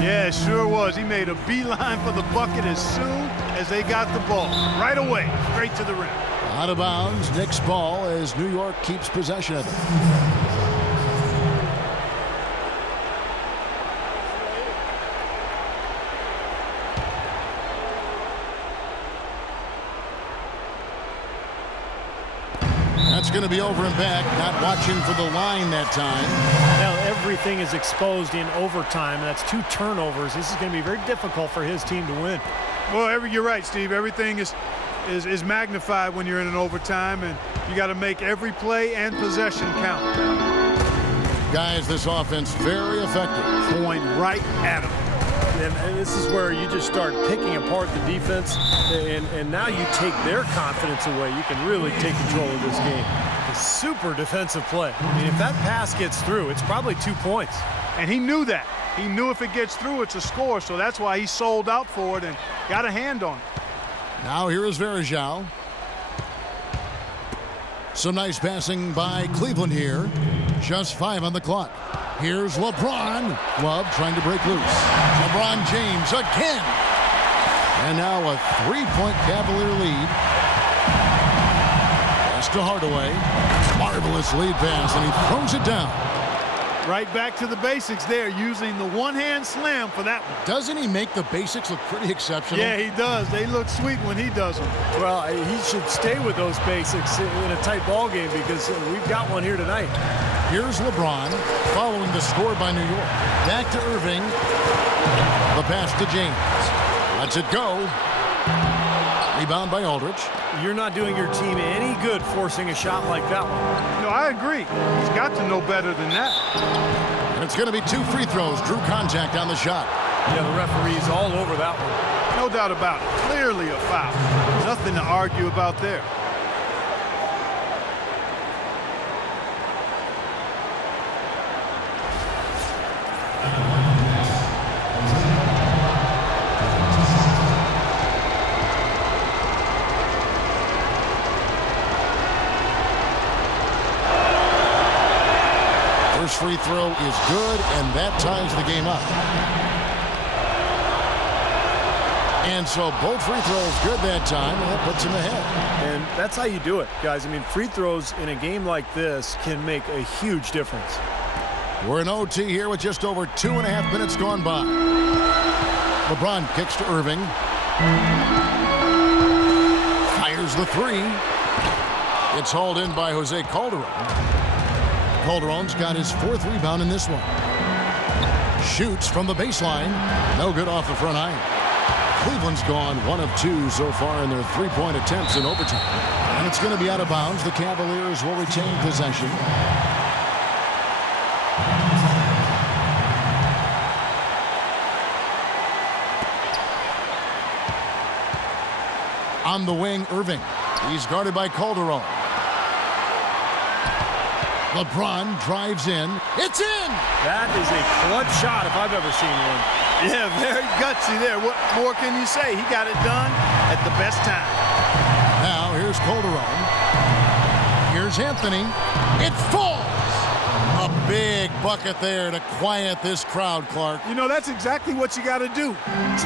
Yeah, it sure was. He made a beeline for the bucket as soon as they got the ball. Right away, straight to the rim. Out of bounds, Knicks ball as New York keeps possession of it. That's going to be over and back, not watching for the line that time. Now everything is exposed in overtime. That's 2 turnovers. This is going to be very difficult for his team to win. Well, you're right, Steve. Everything is magnified when you're in an overtime, and You got to make every play and possession count. Guys, this offense very effective. Point right at them. And this is where you just start picking apart the defense, and now you take their confidence away. You can really take control of this game. A super defensive play. I mean, if that pass gets through, it's probably 2 points. And he knew that. He knew if it gets through, it's a score, so that's why he sold out for it and got a hand on it. Now here is Varejao. Some nice passing by Cleveland here. Just 5 on the clock. Here's LeBron. Love trying to break loose. LeBron James again. And now a 3-point Cavalier lead. Pass to Hardaway. Marvelous lead pass, and he throws it down. Right back to the basics there, using the one-hand slam for that one. Doesn't he make the basics look pretty exceptional? Yeah, he does. They look sweet when he does them. Well, he should stay with those basics in a tight ball game because we've got one here tonight. Here's LeBron following the score by New York. Back to Irving. The pass to James. Lets it go. Rebound by Aldridge. You're not doing your team any good forcing a shot like that one. No, I agree. He's got to know better than that. And it's going to be 2 free throws. Drew contact on the shot. Yeah, the referee's all over that one. No doubt about it. Clearly a foul. Nothing to argue about there. First free throw is good, and that ties the game up. And so both free throws good that time, and that puts him ahead. And that's how you do it, guys. I mean, free throws in a game like this can make a huge difference. We're in OT here with just over 2.5 minutes gone by. LeBron kicks to Irving. Fires the 3. It's hauled in by Jose Calderon. Calderon's got his 4th rebound in this one. Shoots from the baseline. No good off the front iron. Cleveland's gone 1 of 2 so far in their 3-point attempts in overtime. And it's going to be out of bounds. The Cavaliers will retain possession. On the wing, Irving. He's guarded by Calderon. LeBron drives in. It's in! That is a clutch shot if I've ever seen one. Yeah, very gutsy there. What more can you say? He got it done at the best time. Now here's Calderon. Here's Anthony. It falls! A big bucket there to quiet this crowd, Clark. You know, that's exactly what you got to do.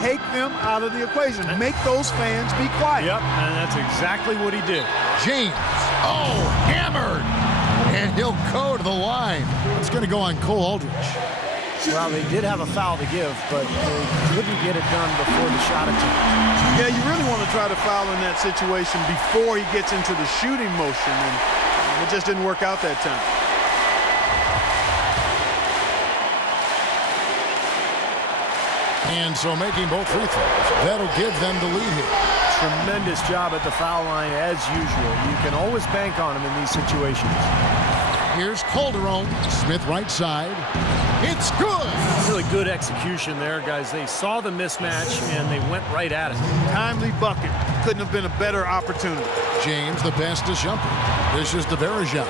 Take them out of the equation. Make those fans be quiet. Yep, and that's exactly what he did. James. Oh, hammered! And he'll go to the line. It's going to go on Cole Aldridge. Well, they did have a foul to give, but they couldn't get it done before the shot attempt. Yeah, you really want to try to foul in that situation before he gets into the shooting motion, and it just didn't work out that time. And so making both free throws, that'll give them the lead here. Tremendous job at the foul line as usual. You can always bank on him in these situations. Here's Calderon. Smith right side. It's good. Really good execution there, guys. They saw the mismatch and they went right at it. Timely bucket. Couldn't have been a better opportunity. James, the pass to Shumpert. This is to Varejao.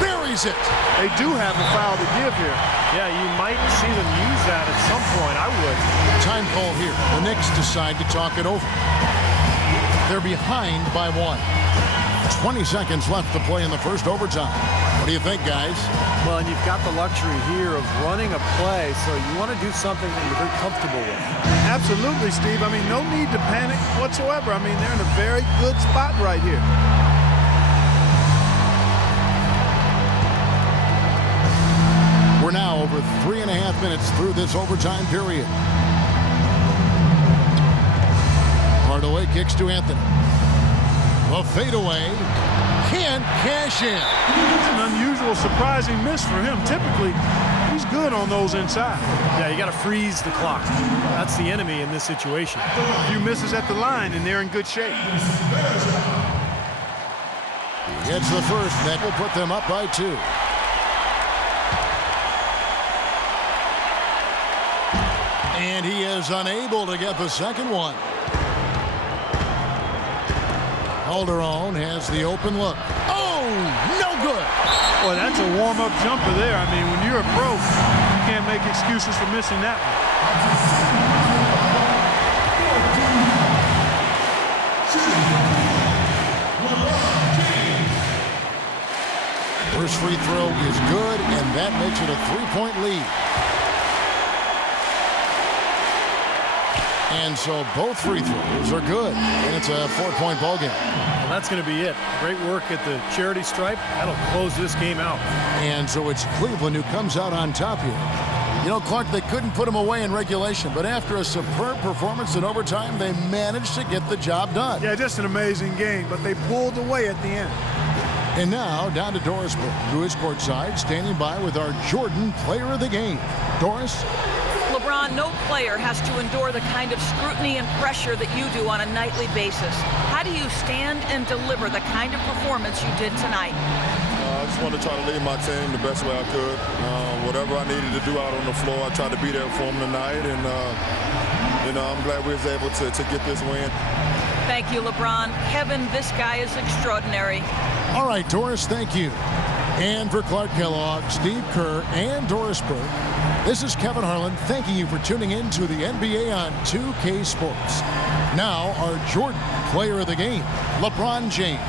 Buries it. They do have a foul to give here. Yeah, you might see them use that at some point. I would. Time call here. The Knicks decide to talk it over. They're behind by 1. 20 seconds left to play in the first overtime. What do you think, guys? Well, and you've got the luxury here of running a play, so you want to do something that you're very comfortable with. Absolutely, Steve. I mean, no need to panic whatsoever. I mean, they're in a very good spot right here. We're now over 3.5 minutes through this overtime period. Hardaway kicks to Anthony. The fadeaway can't cash in. It's an unusual, surprising miss for him. Typically, he's good on those inside. Yeah, you got to freeze the clock. That's the enemy in this situation. A few misses at the line, and they're in good shape. It's the first that will put them up by 2. And he is unable to get the second one. Calderon has the open look. Oh, no good. Boy, that's a warm-up jumper there. I mean, when you're a pro, you can't make excuses for missing that one. First free throw is good, and that makes it a 3-point lead. And so both free throws are good, and it's a 4-point ball game. Well, that's going to be it. Great work at the charity stripe. That'll close this game out. And so it's Cleveland who comes out on top here. You know, Clark, they couldn't put him away in regulation, but after a superb performance in overtime, they managed to get the job done. Yeah, just an amazing game, but they pulled away at the end. And now down to Doris Burke, who is courtside, standing by with our Jordan Player of the Game. Doris? LeBron, no player has to endure the kind of scrutiny and pressure that you do on a nightly basis. How do you stand and deliver the kind of performance you did tonight? I just wanted to try to lead my team the best way I could. Whatever I needed to do out on the floor, I tried to be there for them tonight. And, I'm glad we was able to get this win. Thank you, LeBron. Kevin, this guy is extraordinary. All right, Doris, thank you. And for Clark Kellogg, Steve Kerr, and Doris Burke, this is Kevin Harlan thanking you for tuning in to the NBA on 2K Sports. Now, our Jordan Player of the Game, LeBron James.